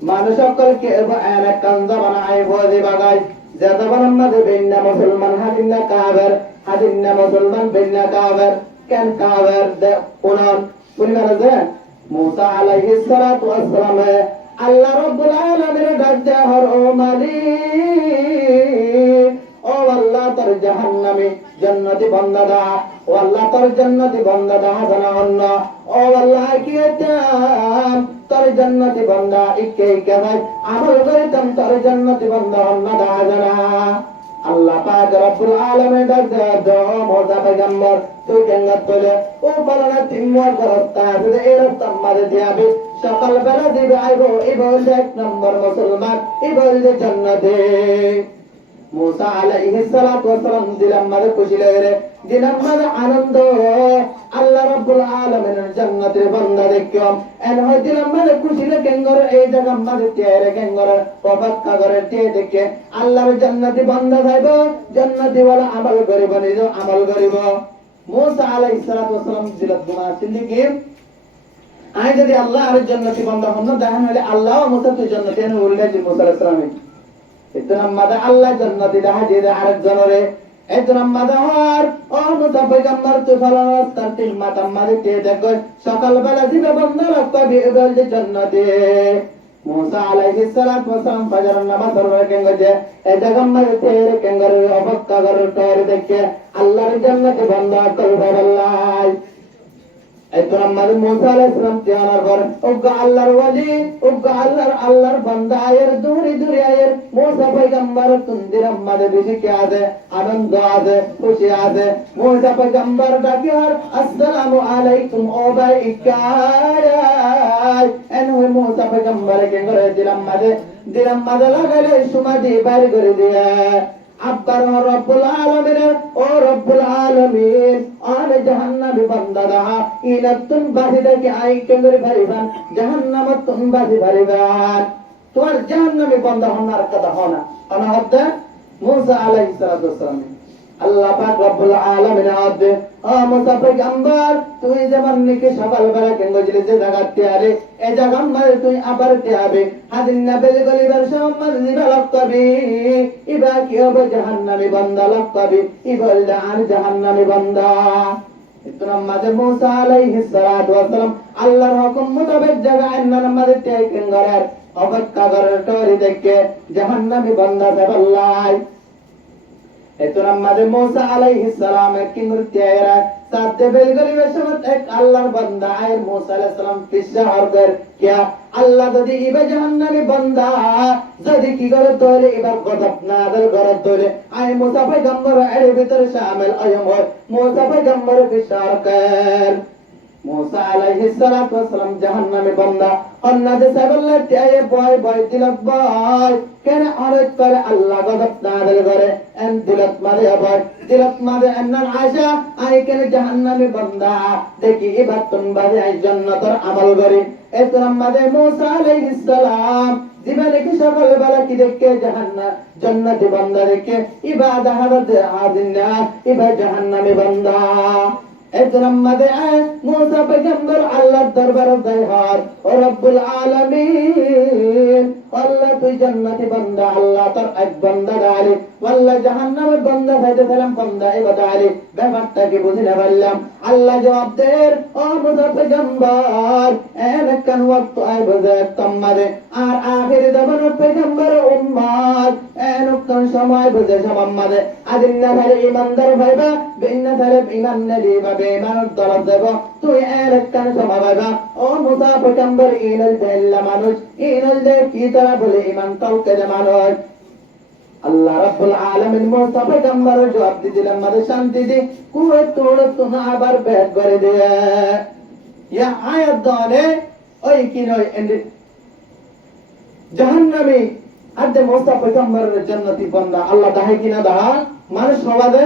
মানুষ সকলকে এনে কাঞ্জা বানায় ভোজে বাগায় যাদবন আমাদের বেন্না মুসলমান হাদিনা কাবের হাদিনা মুসলমান বেন্না কাবের কেন কাবের দে পুনন পুনন যে মুসা আলাইহিস সালাতু ওয়াস সালাম আল্লাহ রাব্বুল আলামিন ডাক দেয়া হর ও মালিক ও আল্লাহ তোর জাহান্নামী জান্নাতি বান্দা দা ও আল্লাহ তোর জান্নাতি বান্দা দা জানা অন্য ও আল্লাহ কি এতাম তোর জান্নাতি বান্দা ইকে ইকে ভাই আমল করিতাম তোর জান্নাতি বান্দা অন্য দা জানা আল্লাহ পাক রব্বুল আলামিন ডাক দে মোজা পয়গম্বর তুই কেঙ্গত বলে ও বলনা তিনবার করতা যদি এই রাস্তা মাঝে দিয়াবি সকাল বেলা দিবে আইবো এই বলছে এক নম্বর মুসলমান এই বলছে জান্নাতে মুসা আলাইহিস সালাতু ওয়াস সালাম দিলাম মাঝে খুশি লাগে দিলাম মাঝে আনন্দ আল্লাহ রাব্বুল আলামিনের জান্নাতের বান্দা দেখিও এন হয় দিলাম মাঝে খুশি লাগে কেঙ্গর এই জায়গা মাঝে তেরে কেঙ্গর অবাক্কা করে তে দেখে আল্লাহর জান্নাতি বান্দা যাইবো জান্নাতি ওয়ালা আমল করিব নিজ আমল করিব মুসা আলাইহিস সালাতু ওয়াস সালাম দিলাম গুনাহ সিদ্দিকি আই যদি আল্লাহ আর জান্নাতি বান্দা হন দাহান হলে আল্লাহ মুসা তুই জান্নাতি এনে উল্লেখ মুসা আলাইহিস সালাম ইতনা মাদা আল্লাহ জান্নাতি দাহা দিয়ে আরেক জনরে ইতনা মাদা হর ও মুসা পয়গম্বর তুই ফলানা তারতিল মাতা মারিতে দেখো সকাল বেলা দিবে বন্ধ রাখবি এবার যে জান্নাতে মুসা আলাইহিস সালাতু ওয়াস সালাম ফজর নামাজ পড়ে কেঙ্গ যে এই জায়গা মারিতে কেঙ্গর অবক্কা করে তোর দেখে আল্লাহর জান্নাতে বন্ধ করবে আল্লাহ এতরাম মাঝে মুসা আলাইহিস সালাম তিয়ানার পর ওগা আল্লাহর ওয়ালি ওগা আল্লাহর বান্দা আয়ের দূরে দূরে আয়ের মুসা পয়গম্বর তুন্দিরাম মাঝে বেশি কে আছে আনন্দ আছে খুশি আছে মুসা পয়গম্বর ডাকিয়ার আসসালামু আলাইকুম ও ভাই ইকায় এন ওই মুসা পয়গম্বর কে করে দিলাম মাঝে লাগালে সুমাদি বাইরে করে দিয়ে আব্বার রব্বুল আলামিন ও রব্বুল আলামিন আলে জাহান্নামী বান্দা দাহা ইনাতুন বাহিদা কি আই কেঙ্গরি ভারিবান জাহান্নামাতুন বাহি ভারিবান তোমার জাহান্নামী বান্দা হনার কথা হনা হতে মুসা আলাইহিস সালাতু ওয়াস সালাম আল্লাহ পাক রব্বুল আলামিন আদে ও মুসা পয়গম্বর তুই যেমন নিকে সকাল বেলা কেঙ্গজিলে যে জায়গাতে আরে এই জায়গা মারে তুই আবার তে হবে হাদিন নাবেল গলিবার সম্মান দিবা লক্কাবি ইবা কি হবে জাহান্নামী বান্দা লক্কাবি ইবল আর জাহান্নামী বান্দা ইতনা মাঝে মুসা আলাইহিস সালাতু ওয়াস সালাম আল্লাহর হুকুম মোতাবেক জায়গা আন্নার মাঝে তে কেঙ্গরার অবক্কা করে টরি দেখে জাহান্নামী বান্দা দেবাল্লাই এতরাম মাঝে মুসা আলাইহিস সালাম কি নৃত্যেরা সাথে বেলগলিবের সময় এক আল্লাহর বান্দা আয়ের মুসা আলাইহিস সালাম পিছা হরগর কিয়া আল্লাহ যদি ইবা জাহান্নামী বান্দা যদি কি করে তোলে এবার গজব নাযিল করে তোলে আয় মুসা পয়গম্বর এর ভিতরে শামিল আয়ম হয় মুসা পয়গম্বর পিছা হরগর মুসা আলাইহিস সালাতু ওয়াস সালাম জাহান্নামী বান্দা অন্নাদে সাবল্লা তায়ে বয় দিলত বয় কেন আরজ করে আল্লাহ গজব নাযিল করে এন দিলত মারে আবার দিলত মারে এন্নার আশা আই কেন জাহান্নামী বান্দা দেখি এবার তুমি বাজে আই জান্নাতের আমল করে এতরাম মাদে মুসা আলাইহিস সালাম দিবা দেখি সকাল বেলা কি দেখে জান্নাতি বান্দা দেখে ইবাদত হারাতে আদিনা ইবা জাহান্নামী বান্দা এতরাম মাদে মুসা পয়গম্বর আল্লাহর দরবারে যায় হার ও রব্বুল আলামিন আল্লাহ তুই জান্নাতি বান্দা আল্লাহ তোর এক বান্দা ডালি আল্লাহ জাহান্নামের বান্দা হইতে দিলাম বান্দা এবাদা আলী ব্যাপারটা কি বুঝি না পারলাম আল্লাহ জবাব দেন ও মুসা পয়গম্বর এন কান ওয়াক্ত আই বুঝে তোমারে আর আখির জামান পয়গম্বর উম্মত এন কোন সময় বুঝে সমাম্মাদে আদিন্না ভাই ইমানদার ভাইবা বিন্না ভাই ইমান নবী বেঈমান দরদ দেব তুই এর কান সময় ভাইবা ও মুসা পয়গম্বর ইনাল দেল্লা মানুষ ইনাল দে কি তারা বলে ইমান তাওকে মানুষ আল্লাহ রাব্বুল আলামিন মুসা পয়গম্বর জবাব দিলাম মাঝে শান্তি দি কুয়ে তোড় তুমি আবার বেদ করে দে ইয়া আয়াত দলে ওই কি নয় এন্ড জাহান্নামী আদে মুসা পয়গম্বরের জান্নাতি বান্দা আল্লাহ দাহে কিনা দাহা মানুষ সবাদে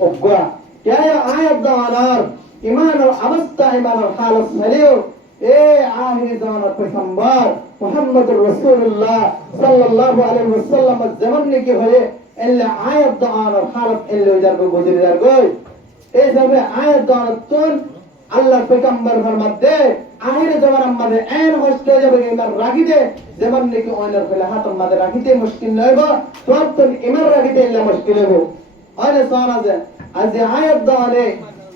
অজ্ঞা क्या आयत दानार ईमान और अवस्था ईमान और हालत सलियो এ আখির জামানার পয়গম্বর মুহাম্মদুর রাসূলুল্লাহ সাল্লাল্লাহু আলাইহি ওয়াসাল্লাম যেমন নাকি হয়ে এলে আয়াত দাওয়ার হালত এলে যারগো গুজরি যারগো এই সবে আয়াত দাওয়ার তুন আল্লাহ পয়গম্বর ফরমাতে আখির জামানার মধ্যে এন কষ্ট যাবে ইমার রাখিতে যেমন নাকি ওনার ফলে হাতের মধ্যে রাখিতে মুশকিল নয়ব তো ইমার রাখিতে এলে মুশকিল হইব আরে সানা যে আজ আয়াত দাওয়ারে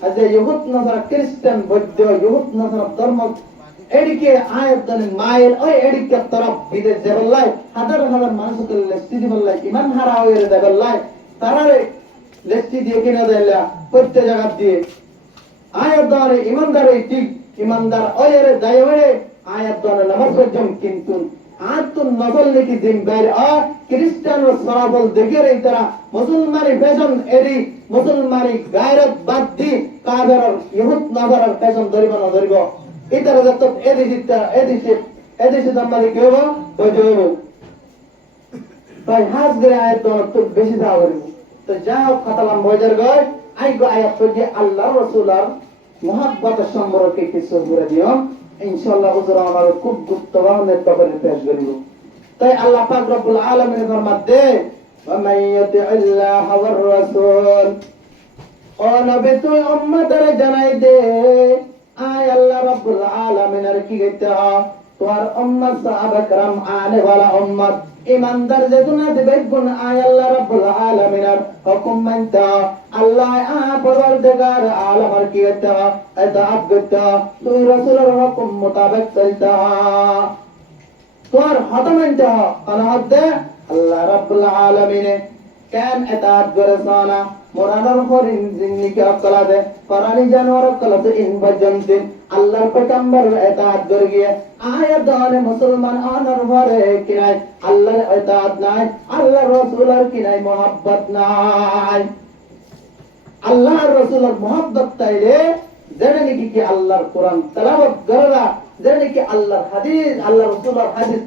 আজ ইহুদ নাসারা খ্রিস্টান বৌদ্ধ ইহুদ নাসারা ধর্ম এদিকে আয়াতন মাইল ওই এদিকে তরফ বিদেশ যাবল্লাই হাজার হাজার মানুষকে লেস্টি দিবল্লাই ইমান হারা হয়ে যাবল্লাই তারারে লেস্টি দিয়ে কিনা দেলা প্রত্যেক জায়গা দিয়ে আয়াতদারে ইমানদারে ঠিক ইমানদার ওরে দায়রে আয়াতদারে নামাজ পড়জম কিন্তু আতুন নজল নাকি দিন বাইরে খ্রিস্টান ও সরাবল দেখে রে তারা মুসলমানি ফ্যাশন এরি মুসলমানি গায়রত বাদ দি কাফের ইহুদ নাসারার ফ্যাশন ধরিব না ধরিব ইতারা যত এদেশে দাম্মালি কি হবো বৈধ হইব তাই হাজ গরে আয়াত তো বেশি দাও করিব তো যা হোক খাতালাম বৈজার গয় আই গো আয়াত তো যে আল্লাহ রাসূলের মহব্বত সম্পর্কে কিছু বলে দিও ইনশাআল্লাহ হুজুর আমার খুব গুরুত্বপূর্ণ ব্যাপারে পেশ করিব তাই আল্লাহ পাক রব্বুল আলামিন ফরমাতে ওয়া মান ইউতি'আল্লাহ ওয়ার রাসূল ও নবী তুই উম্মতরে জানাই দে আয় আল্লাহ রাব্বুল আলামিনের কি কইতে তোর উম্মত সাহাবা کرام আনে वाला উম্মত ইমানদার যে দুনিয়া দিবে গুণ আয় আল্লাহ রাব্বুল আলামিনের হুকুম মানতা আল্লাহ পরওয়ারদিগার আলমের কি কইতে ইতাআত করতে তুই রাসূলের হুকুম মোতাবেক চলতা তোর হুকুম মানতা কানাত দে আল্লাহ রাব্বুল আলামিনে কেন ইতাআত করে সানা মোরানোর হরিণ জিন্নিকে অকলা দে ফরানি জানোয়ার অকলা দে ইন পর্যন্ত আল্লাহর পয়গম্বর ইতাআত করে গিয়ে আয়াত দানে মুসলমান আনার ভরে কিনাই আল্লাহর ইতাআত নাই আল্লাহর রাসূলের কিনাই mohabbat নাই আল্লাহর রাসূলের mohabbat তাইলে যেটা নাকি কি আল্লাহর কোরআন তেলাওয়াত করা যেটা নাকি আল্লাহর হাদিস আল্লাহর রাসূলের হাদিস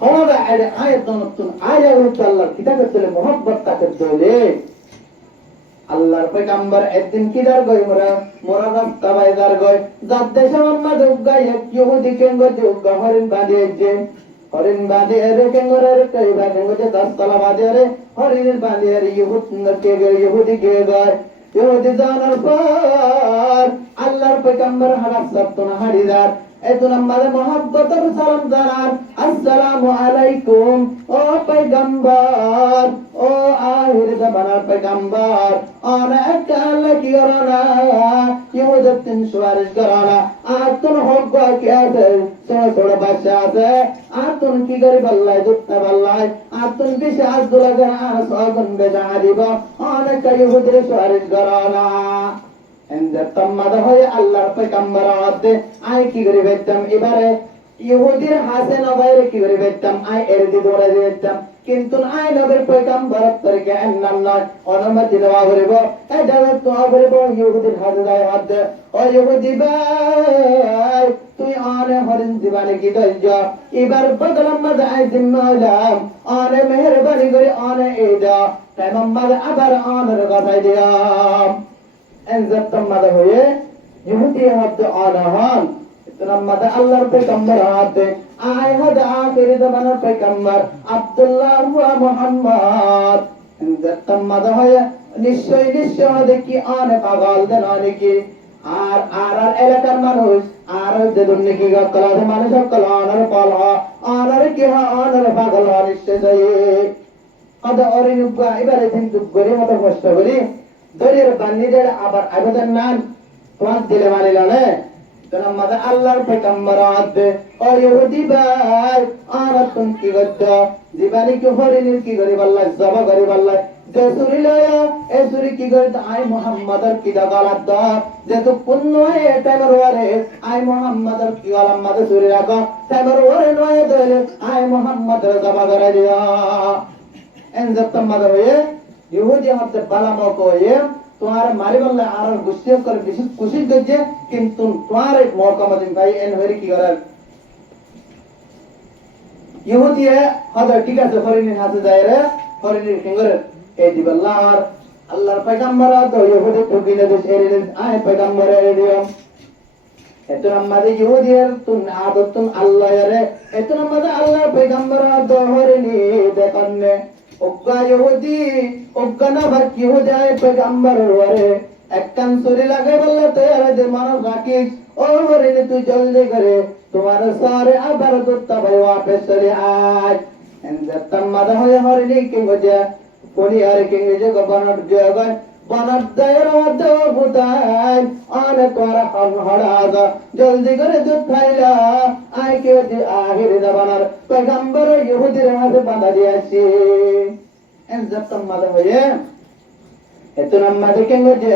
হওয়া আয়াত দানতুন আয়াত আল্লাহর কিতাবের তলে mohabbat তাকে দলে আল্লাহর পয়গম্বর একদিন কিদার গয় মোরা রাস্তা বাইদার গয় যার দেশে মোহাম্মদ উগ্গা এক ইহুদি কেঙ্গো উগ্গা হরিণ বাঁধিয়েছে হরিণ বাঁধিয়ে রে কেঙ্গরের কই বাঁধে দশতলা বাঁধে রে হরিণ বাঁধিয়ে রে ইহুদি কে গয় ইহুদি জানার পর আল্লাহর পয়গম্বর হারাস সপ্ত না হাড়িদার এতো নাম্বারে মোহাব্বতের সালাম জানার আসসালামু আলাইকুম ও পয়গম্বর ও আখির জামানার পয়গম্বর অনেক আল্লাহ কি করানা ইহুদিন সুয়ারিশ করানা আতুন হক কি আছে ছোট বাচ্চা আছে আতুন কি করি বললাই দুঃখে বললাই আতুন বিশ্বাস দুলাগে আর সগুন বেজা দিব অনেক ইহুদির সুয়ারিশ করানা এন্দার তাম্মাদা হয়ে আল্লাহর পয়গম্বর আদে আই কি করে বেতাম এবারে ইহুদির হাসে নবাইরে কি করে বেতাম আই এরদি দৌড়ে দিতাম কিন্তু আই নবীর পয়গম্বর তরকে আন্নাম নয় অনুমতি দেওয়া করিব এটা তো করিব ইহুদির হাসে যায় হাত ও ইহুদি ভাই তুই আনে হরিণ জীবনে কি দইজ এবার বদলাম মাঝে আই জিম্মালাম আনে মেহেরবানি করে আনে এইদা তাই মোহাম্মদ আবার আনের কথাই দিয়াম انزل تمد ہوئے یہودی حد آنہان اتنا مد اللہ پیغمبر آتے آئے حد آخر زمان پیغمبر عبداللہ و محمد انزل تمد ہوئے নিশ্চয় দেখি অনেক পাগল দেন অনেকে আর আর আর এলাকার মানুষ আর যেদুন নাকি গকলা মানুষ সকল অনার পাল অনার কি অনার পাগল নিশ্চয় আদ অরিনুগা এবারে কিন্তু গরিব মতো কষ্ট করি দরিয়ার বান্দিদের আবার আবেদন নান তোমার দিলে মানিল না তোরা মাদা আল্লাহর পয়গম্বর আদে ও ইহুদি ভাই আর তুমি কি করছো জীবনে কি হরিণের কি করি বললাই জবা করি বললাই যে সুরি লয়া এ সুরি কি করে আই মুহাম্মাদের কি দা গালাত দা যে তো পুণ্য এ টাইমের ওরে আই মুহাম্মাদের কি গালাম মাদে সুরি রাখো টাইমের ওরে নয় দলে আই মুহাম্মাদের জবা করে দিয়া এন যত মাদে হয়ে ইহুদি হতে বালা মকো এ তোমার মারি বললে আর গুষ্টিও করে বিশেষ খুশি করছে কিন্তু তোমার মৌকা মদিন ভাই এন হরি কি করার ইহুদি হতে ঠিক আছে হরিণের হাতে যায় রে হরিণের ফিঙ্গারে এই দিবাল্লাহ আর আল্লাহর পয়গম্বর তো ইহুদি ঠকিলে দেশ এরিলে আয় পয়গম্বর এরিও এত আমাদের ইহুদির তুন আদতুন আল্লাহ রে এত আমাদের আল্লাহর পয়গম্বর দহরনি দেখনে ওগা ইহুদি ওগা না ভার কি হয়ে যায় পয়গম্বর ওরে একখান ছুরি লাগাই বললে তৈয়ার যে মানুষ রাখিস ও হরে তুই জলদি করে তোমার সারে আবার দুত্তা ভাই ওয়াপেস চলে আয় এনজাতাম মাদা হয়ে হরিনি কিংবা যে কোনি আর কিংবা যে গবর্নর জয় বনার দায়ের মধ্যে বুতাই অনেক তোরা হড়াদা জলদি করে দুধ খাইলা আয় কেউ যে আহির জাবানার পয়গম্বর ইহুদির হাতে বাঁধা দিয়েছি এনজাতাম মাদা হয়ে এত নাম্মাদে কিংবা যে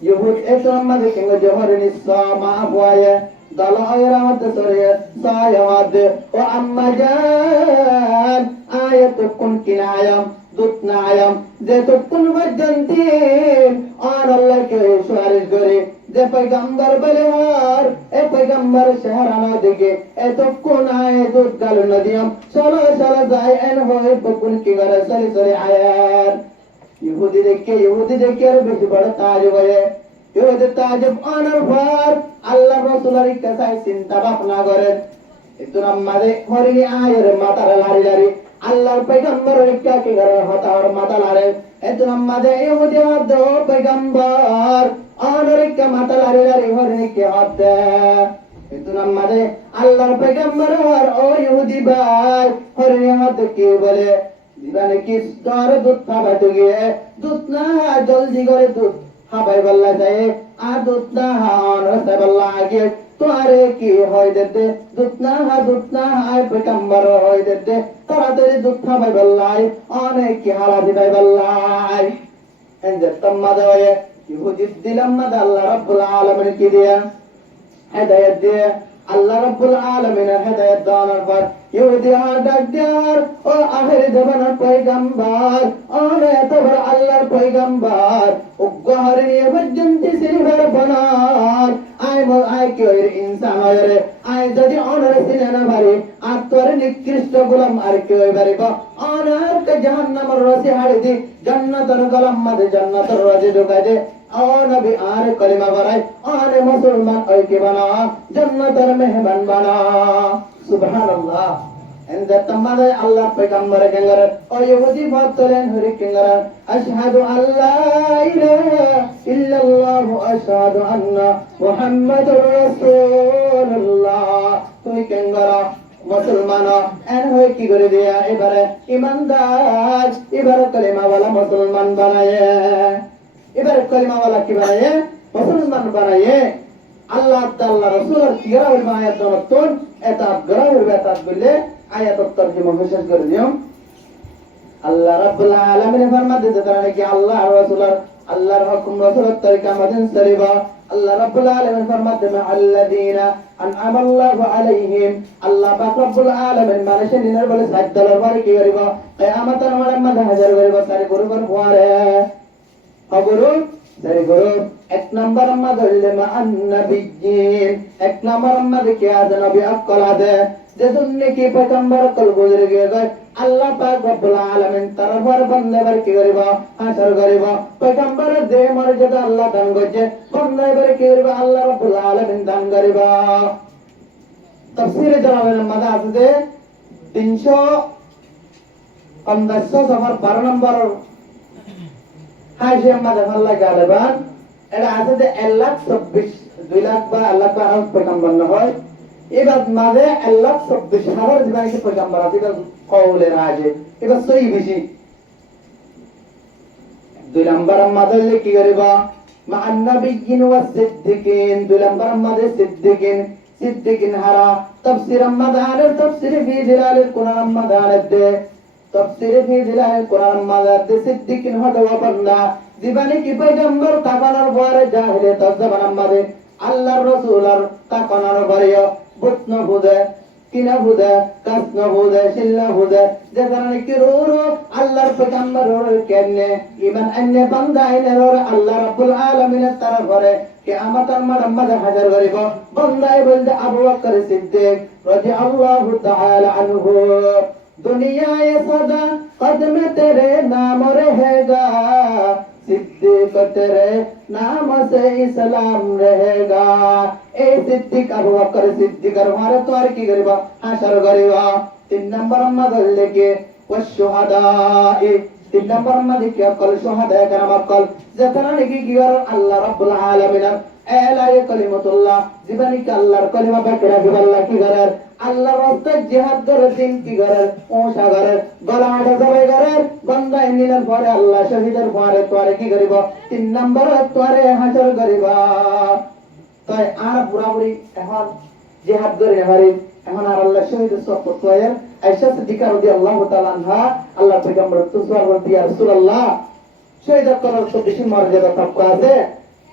ইহুদ এত নাম্মাদে কিংবা যে হরিনি সামা বয়ে দলায়ের মধ্যে সরে সায়াদ ও আম্মা জান আয়াতুকুন কিনায়াম দুতনায়াম যে তুকুন বজন্তিন আর আল্লাহকে সুয়ারিশ করে যে পয়গম্বর বলের এ পয়গম্বর শহরানা দিকে এ তুকুন আয় দুত গাল নদিয়াম চলো চলো যায় এন হয় বকুন কি করে সরি সরি আয়ার ইহুদি দেখে আর বেশি বড় তাজ বলে ইহুদি তাজব অনার পর আল্লাহ রাসূলের কাছে চিন্তা ভাবনা করেন একটু আমাদের হরিণী আয়ের মাথার লারি লারি আল্লাহর পয়গম্বরের কি করে হতার মাথা লারে একটু আমাদের ইহুদি হদ পয়গম্বর অনরিক মাথা লারি লারি হরিণী কে হদ একটু আমাদের আল্লাহর পয়গম্বর আর ও ইহুদি ভাই হরিণী হদ কি বলে দিবানে কি তোর দুধ খাবাতে গিয়ে দুধ না জলদি করে দুধ খাবাই বললা যায় আর দুধ না অনস্তে বললা আগে তোরে কি হয় দে দুধ না আয় পয়গম্বর হয় দে তাড়াতাড়ি দুধ খাবাই বললাই অনেক কি হালা দিবাই বললাই এনজে তম্মাদে হয় ইহুদি দিলাম মাদা আল্লাহ রাব্বুল আলামিন কি দিয়া হেদায়েত দিয়ে আল্লাহ রাব্বুল আলামিনের হেদায়েত দানের পর ইহুদি ডাক দেয়ার ও আখির জামানার পয়গম্বর ওরে তোর আল্লাহর পয়গম্বর উগ্গহর নিয়ে বজন্তি সিলভার বনার আই কি ওই ইনসান হয়রে আই যদি অনরে সিনে না পারি আর তোর নিকৃষ্ট গোলাম আর কি ওই পারিব অনার কে জাহান্নামের রসি হাড়ি দি জান্নাতের গোলাম মাঝে জান্নাতের রসি ঢুকাই দে ও নবী আর কলিমা বানাই আর মুসলমান ঐক্য বানা জান্নাতের মেহমান বানা সুবহানাল্লাহ এনজা তামাদে আল্লাহ পয়গম্বর কেঙ্গর ও ইহুদি বতলেন হরি কেঙ্গর আশহাদু আল্লা ইলাহা ইল্লাল্লাহু আশহাদু আন্না মুহাম্মাদুর রাসূলুল্লাহ তুই কেঙ্গর মুসলমান এন হয়ে কি করে দিয়া এবারে ইমানদার এবারে কলিমা ওয়ালা মুসলমান বানায় এবারে কলিমা ওয়ালা কি বানায় মুসলমান বানায় আল্লাহ তাআলা রাসূলের কিরাউল মায়াত দনতুন এটা গ্রাউল বেতাত বলে আয়াত তরজমা শেষ করে দিও আল্লাহ রাব্বুল আলামিন ফরমাতে তারা কি আল্লাহ রাসূলের আল্লাহর হুকুম রাসূলের তরিকা মাদিন সরিবা আল্লাহ রাব্বুল আলামিন ফরমাতে আল্লাযীনা আনআমা আল্লাহু আলাইহিম আল্লাহ পাক রাব্বুল আলামিন মানুষের দিনের বলে সাজ্জালার পরে কি করিব কিয়ামতের মাঝে হাজার করিব সারি গরুর পরে খবরু সারি গরু এক নাম্বার আমাদের মা আন-নবিয়্যিন এক নাম্বার আমাদের কে আছে নবী আকল আছে যে দুনিয়া কি পয়গম্বর কল গুজরে গিয়ে আল্লাহ পাক রব্বুল আলামিন তারপর বান্দাবার কি করিব হাসর করিব পয়গম্বর যে মর্যাদা আল্লাহ দান করছে বান্দাবার কি করিব আল্লাহ রব্বুল আলামিন দান করিব তাফসীরে জানাবেন মাদা আছে 315 সফর 12 নম্বর হাজিয়া মাদা আল্লাহ গালেবান এটা আছে যে 1,26 2 লাখ বা আল্লাহ পাক পয়গম্বর না হয় এবার মাঝে 1,26,000 জীবনে পয়গম্বর আছে এটা কওলে রাজে এবার সহি বেশি 2 নাম্বার মাঝে কি করিবা মা আন-নবিয়্যিন ওয়াস সিদ্দিকিন 2 নাম্বার মাঝে সিদ্দিকিন হারা তাফসীর মাদানের তাফসীর ফি দিলালিল কুরআন মাদানের দে তাফসীর ফি দিলালিল কুরআন মাদানের সিদ্দিকিন হদা বান্দা জীবনে কি পয়গম্বর তাকানোর পরে জাহিলিয়াত জমানার মাঝে আল্লাহর রাসূলের তাকানোর পরে বুতন বুদে কিনা বুদে কাসন বুদে শিল্লা বুদে যে কারণে কি রো আল্লাহর পয়গম্বর কেনে ঈমান আননে বান্দা আইনে আল্লাহ রাব্বুল আলামিনের তরফ করে কিয়ামতের মাঝে হাজির করিব বান্দাই বলতে আবু বকর সিদ্দিক রাদিয়াল্লাহু তাআলা আনহু दुनिया ये सदा कदम तेरे नाम रहेगा सिद्दीक तेरे नाम से इस्लाम रहेगा ए सिद्दीक अबू बकर सिद्दीक हमारे तो আর কি করিবা হাসর করিবা 3 নম্বর মদল लेके والشهداء 3 নম্বর মদিকে কল শুহাদা کرام কল যেখানে নাকি কি আর আল্লাহ রাব্বুল আলামিন এলায়ে কালিমাতুল্লাহ জীবনী কে আল্লাহর কালিমা বাকরা আল্লাহ কি করার আল্লাহর রাস্তায় জিহাদ করে দিন কি করার ও সাগরের গলা আড়া যাবে করার বান্দা নিলেন পরে আল্লাহ শহীদের পরে তোরে কি করিব 3 নম্বর তোরে হাসর করিবা তাই আর পুরাপুরি এখন জিহাদ করে হারি এখন আর আল্লাহ শহীদের সফর তোয়ের আয়েশা সিদ্দিকা রাদিয়াল্লাহু তাআলা আনহা আল্লাহ পয়গম্বর তুসওয়ার বলতে ইয়া রাসূলুল্লাহ শহীদ করার তো বেশি মর্যাদা তকওয়া আছে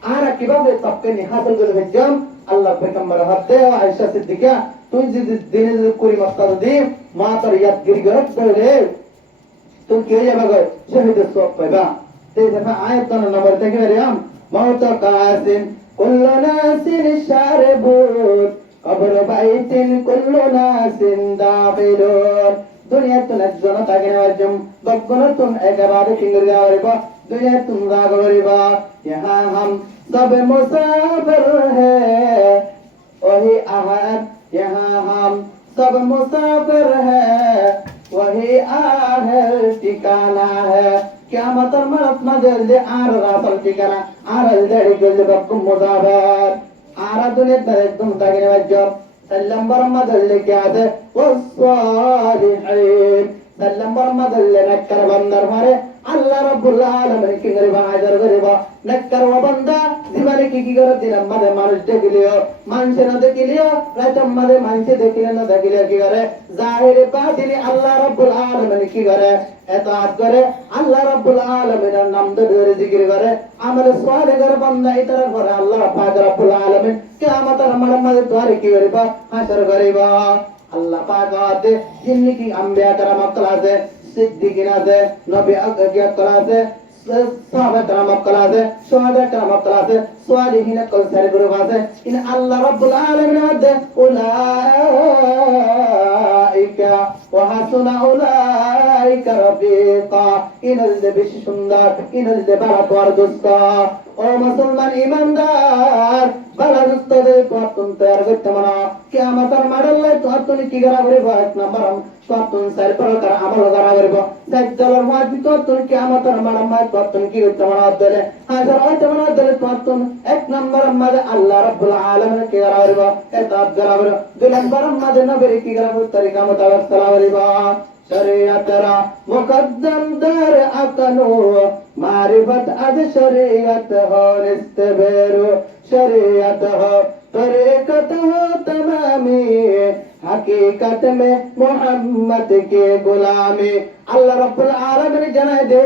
আর কিভাবে তককে নি হাসিল করে ভেজাম আল্লাহ পয়গম্বর হাতে আয়েশা সিদ্দিকা তুই যদি দিনে যদি করি মাত্রা দি মা তোর ইয়াদগিরি করে বলে তুই কে যাবে গো শহীদের সওয়াব পাইবা এই দেখা আয়াত নম্বর থেকে রিয়াম মাউত কাসিন কুল্লু নাসিন শারবুত কবর বাইতিন কুল্লু নাসিন দাখিলুন দুনিয়াতুন একজনতা গেনাজম বগনতুন একেবারে ফিঙ্গর যাওয়ারিবা দুনিয়াতুন রাগরিবা ইহা হাম সব মুসাফির হ্যায় वही आहद यहाँ हम सब मुसाफिर है वही आहल ठिकाना है क्या मतलब मरत्मा जल्दी आर रासल ठिकाना आर जल्दी जल्दी बक्कुम मुसाफिर आरा दुनिया तरह तुम ताकि वजह सल्लम बरम्मा जल्दी क्या है वो स्वालिहीन सल्लम बरम्मा जल्दी नक्कर बंदर मारे আল্লাহ রাব্বুল আলামিন কি করিবা হাজার করিবা নেককার ও বান্দা জীবনে কি কি করে দিন আমাদের মানুষ দেখিলিও মানুষ না দেখিলিও রাত আমাদের মানুষ দেখিলে না দেখিলে কি করে জাহিরে বাতিনি আল্লাহ রাব্বুল আলামিন কি করে এতাত করে আল্লাহ রাব্বুল আলামিনের নাম ধরে জিকির করে আমলে সালেহ করে বান্দা ইতার করে আল্লাহ পাক রাব্বুল আলামিন কিয়ামতের মাঠে তোরে কি করিবা হাসর করিবা আল্লাহ পাক আতে জিন্নি কি আম্বিয়া کرام ক্লাসে सिद्दीकीन আছে নবী আজ্ঞা কলাছে সাহাবা کرام কলাছে শুহাদা کرام কলাছে সালিহিন কল সারি করে আছে ইন আল্লাহ রাব্বুল আলামিন আদে উলাইকা ওয়া হাসুনা উলাইকা রাফিকা ইনাল বেশি সুন্দর ইনাল বারাকার দোস্তা ও মুসলমান ইমানদার বালা দোস্তদের তোয়াতুন তৈয়ার করতে মানা কিয়ামতের মাডালে তোয়াতুন কি করা করিব এক নাম্বার তোয়াতুন সার প্রকার আমল করা করিব সাজ্জালের মাঝে তোয়াতুন কিয়ামতের মাডালে তোয়াতুন কি করতে মানা দলে হাজার হইতে মানা দলে তোয়াতুন এক নাম্বার মাঝে আল্লাহ রাব্বুল আলামিন কি করা করিব এতাত করা করিব দুই নাম্বার মাঝে নবীর কি করা করিব তরিকা মোতাবেক চলা করিব शरीयतरा मुकद्दम दर अकनो मारिफत अद शरीयत हो निस्तबेरो शरीयत हो तरीकत हो तमामी हकीकत में मोहम्मद के गुलामी अल्लाह रब्बुल आलमीन जनाए दे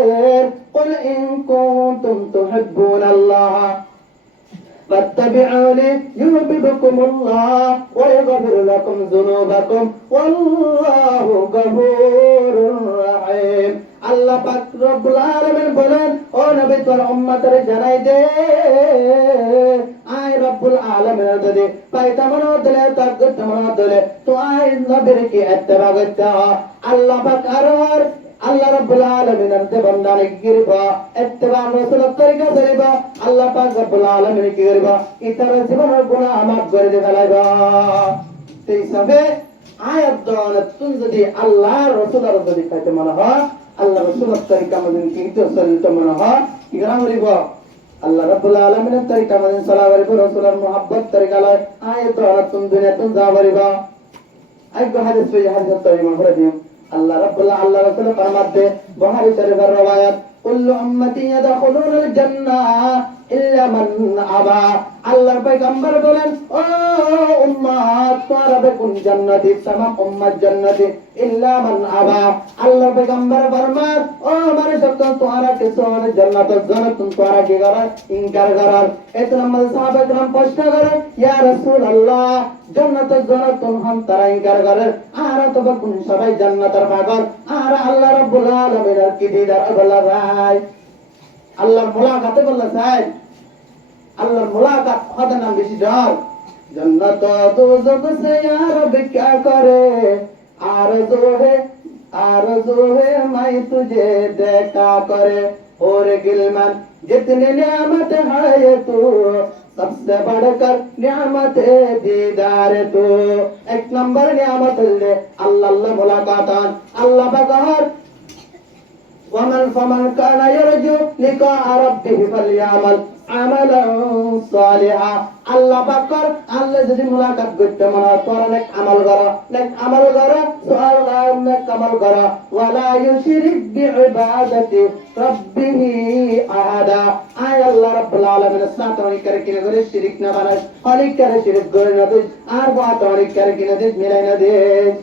कुल इन कुंतुम तुहिब्बून अल्लाह فاتبعوني يحببكم الله ويغفر لكم ذنوبكم والله غفور رحيم আল্লাহ পাক রব্বুল আলামিন বলেন ও নবী তোর উম্মতের জানাই দে আয় রব্বুল আলামিনের যদি পাইতা মনে দিলে তাকত মনে দিলে তো আয় নবীর কি ইত্তেবা করতে আল্লাহ পাক আর আল্লাহ রাব্বুল আলামিন তে বান্দারে কি করবা ইত্তেবা রাসূলের তরিকা ধরিবা আল্লাহ পাক রাব্বুল আলামিন কি করবা ইতার জীবনের গুনাহ মাফ করে দে ফেলাইবা এই সবে আয়াত দওয়াত তুই যদি আল্লাহ রাসূলের যদি কাছে মনে হয় আল্লাহ রাসূলের তরিকা মধ্যে কি তো চলতে মনে হয় কি করা করিবা আল্লাহ রাব্বুল আলামিনের তরিকা মধ্যে চলা করিবা রাসূলের মুহাব্বত তরিকা লয় আয়াত দওয়াত তুই দুনিয়া তুই যা করিবা আইগো হাদিস পেয়ে হাদিস তরিকা করে দিও আল্লাহ রাব্বুল আল্লাহ রাসূল ফরমাতে বুখারী শরীফের রওয়ায়াত কুল্লু উম্মতি ইয়াদখুলুনাল জান্নাহ ইল্লা মান আবা আল্লাহর পয়গম্বর বলেন ও উম্মত তোমরা বেকুন জান্নাতি तमाम উম্মত জান্নাতি ইল্লা মান আবা আল্লাহর পয়গম্বর ফরমান ও মানে শব্দ তোমরা কিছু জান্নাতের জন্য তোমরা কি করার ইনকার করার এত নম্বর সাহাবা کرام প্রশ্ন করে ইয়া রাসূলুল্লাহ জান্নাতের জন্য তোমরা তারা ইনকার করে আর তো বেকুন সবাই জান্নাতের পাগল আর আল্লাহ রাব্বুল আলামিনের কি দিদার বলা ভাই আল্লাহর মুলাকাতে বললা চাই আল্লাহর মুলাকাত হতে নাম বেশি ডর जन्नत दोज़ख से यार क्या करे आरज़ू है मैं तुझे देखा करे और गिलमन जितनी नियामत है ये तू सबसे बढ़कर नियामत दीदार तू। एक नंबर नियामत अल्लाह मुलाकातान अल्लाह बगैर वमन फमन काना यरजू लिका रब्बिहि फलयामल আমালান সালিহা। আল্লাহ পাক কর আল্লাহ যদি মুলাকাত করতে মনে করে নেক আমল করো সুবহানাল্লাহ নেক আমল করো ওয়ালা ইউশরিক বিইবাদাতি রাব্বিহি আহাদা। আয় আল্লাহ রাব্বুল আলামিন সাতরি করে কিনে করে শিরিক না বানাস অনেক করে শিরিক করে না দিস আর বাত অনেক করে কিনে দিস মিলাই না দিস।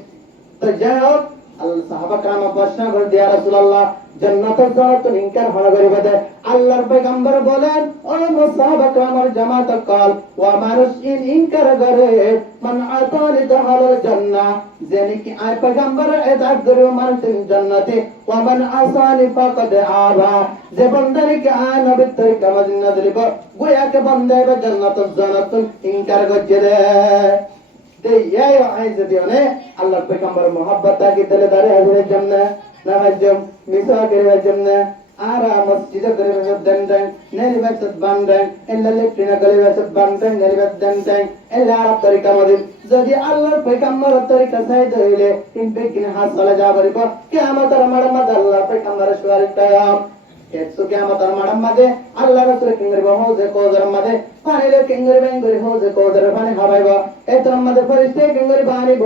তো যাই হোক আল্লাহ সাহাবা کرام প্রশ্ন করে দিয়া রাসূলুল্লাহ জান্নাতের জন্য তো ইনকার হলো করিবে দে। আল্লাহর পয়গম্বর বলেন ও সাহাবা کرامর জামাত কাল ওয়া মানুষ ইনকার করে মান আতানি দাখালাল জান্নাহ যেনি কি আয় পয়গম্বর ইতাআত করে মানুষ জান্নাতে ওয়া মান আসানি ফাকাদ আবা যে বন্দারে কি আয় নবী তরিকা মদিনা দিলিব গোয়া কে বন্দে জান্নাতুল জান্নাতুল ইনকার করে দে। এই আইজ দিওনে আল্লাহর পয়গম্বর মোহাব্বত কি দিলে দারে হাজিরের জন্য নামাজম মিসা করে জন্য আরা মসজিদ করে দেন নেলি বাসত বান্দেন এল্লা লেট্রিনা করে বাসত বান্দেন নেলি বাস দেন এল্লা আরব তরিকা মদিন যদি আল্লাহর পয়গম্বর তরিকা সাইদ হইলে তিন বেগিন হাত চলে যাবরিব কিয়ামতের মাড়ামাদ আল্লাহর পয়গম্বরের সুয়ারিটা একশো কিয়ামতের মাড়ামাদে আল্লাহ রাসূল কিংরিব হোজে কোজের মাদে পানিলে কিংরিব এঙ্গরি হোজে কোজের পানি হাবাইব এতর মাদে ফরিস্তে কিংরি বানিব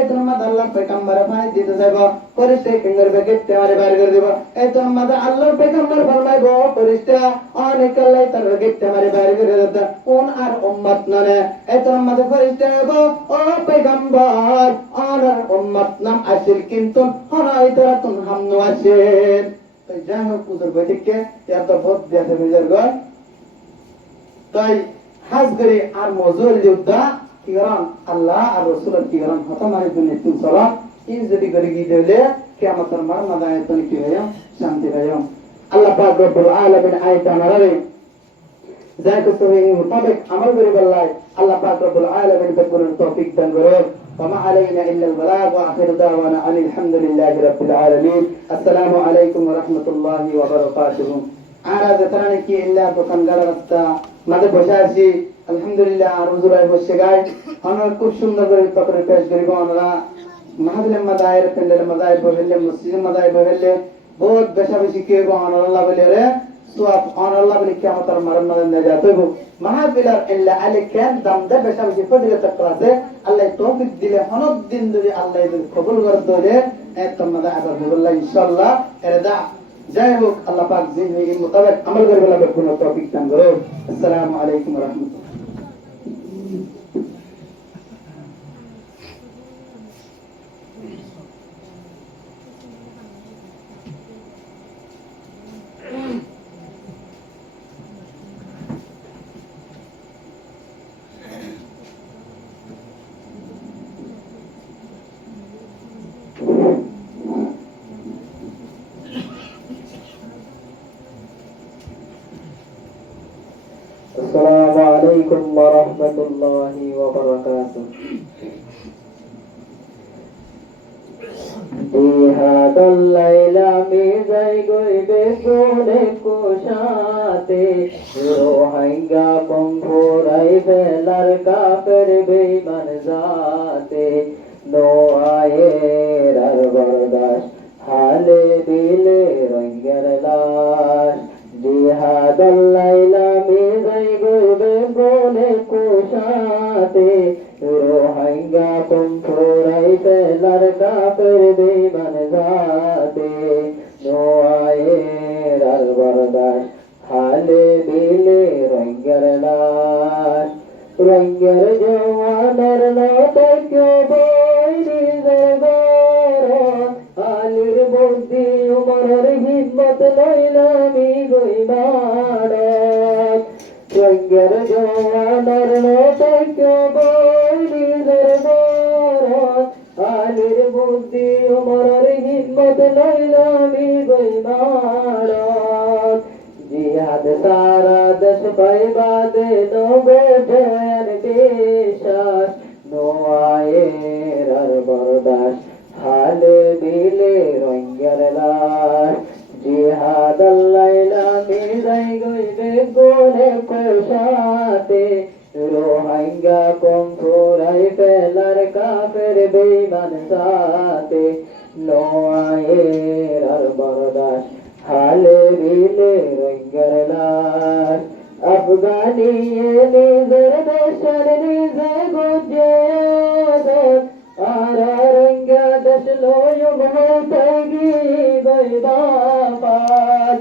এতর মাদে আল্লাহর পয়গম্বর পানি দিতে যাইব ফরিস্তে কিংরিব গিতে মারি বাইর করে দিব এতর মাদে আল্লাহর পয়গম্বর ফরমাইব ফরিস্তা অনেক আল্লাহ তার গিতে মারি বাইর করে দিতে কোন আর উম্মত ননে এতর মাদে ফরিস্তা ও পয়গম্বর আর উম্মত নাম আসিল কিন্তু হনাইতরা তুন হামনু আসিল। যাই হোক উদর বৈদিককে এত ভোট দিয়েছে নিজের ঘর তাই হাজ করে আর মজুর যুদ্ধা কি করান আল্লাহ আর রসুলের কি করান হতা মারি দুনিয়া তুই চলা ইন যদি করে গিয়ে দিলে কিয়ামতের মার মাদায় তুমি কি হয় শান্তি হয়। আল্লাহ পাক রব্বুল আলামিন আয়াত আমারে যাই কিছু এই মোতাবেক আমল করে বললাই আল্লাহ পাক রব্বুল আলামিন বেকুনের তৌফিক দান করে। وما علينا إلا البلاغ وآخر دعوانا أن الحمد لله رب العالمين. السلام عليكم ورحمة الله وبركاته. أنا ذكرني كي إلا بكنغار رستا ماذا بشاشي الحمد لله أرزولاي بشجاي أنا كوب شندر بري تقري پیش غريبا أنا محل مدائر پندر مدائر بهل مسجد مدائر بهل बहुत बेशा बेशी के गो अन अल्लाह बले रे सो आप अन अल्लाह बले क्या मतलब मरन मदन न जाते हो महाबिलार इल्ला अलैकन दम दे बेशा बेशी फदिले तकरासे अल्लाह तौफीक दिले हनद दिन दे अल्लाह इदर कबूल कर दे ए तमदा अगर बिल्लाह इंशाअल्लाह एरदा जय हो अल्लाह पाक जिन इ मुताबिक अमल कर वाला बेकुन तौफीक दान करो। अस्सलाम वालेकुम व रहमतुल्लाह। السلام عليكم ورحمة الله وبركاته. هذا الليل ميزاي غيبه كونه كوشاته روحينگا كمفوراي فلار كافر بيمان ذاته नो आए रर बरदाश हाले दिले रंगर लाश जिहाद लाइला मेरे गुबे बोले कुशाते रोहंगा तुम फोराई पे लड़का पर बेमन जाते नो आए रर बरदाश हाले दिले रंगर लाश रंगर जवानर नाते क्यों बोली जरबारा आलिर बुद्धि उमर हिम्मत लैला मी गई माड़ात रंगर जवानर नाते क्यों बोली जरबारा आलिर बुद्धि उमर हिम्मत लैला मी गई माड़ात जिहाद सारा दस भाई बादे नो बेजन पेशास नो आए रर बरदाश हाले दिले रंगर लाश जिहाद अल्लाह সাথে নোয়ের আর বরদাস হালে বিলে রঙ্গের লাশ আফগানিয়ে নিজের দেশের নিজে গুজে আর রঙ্গা দেশ লয় মহতে গি গইবা পাত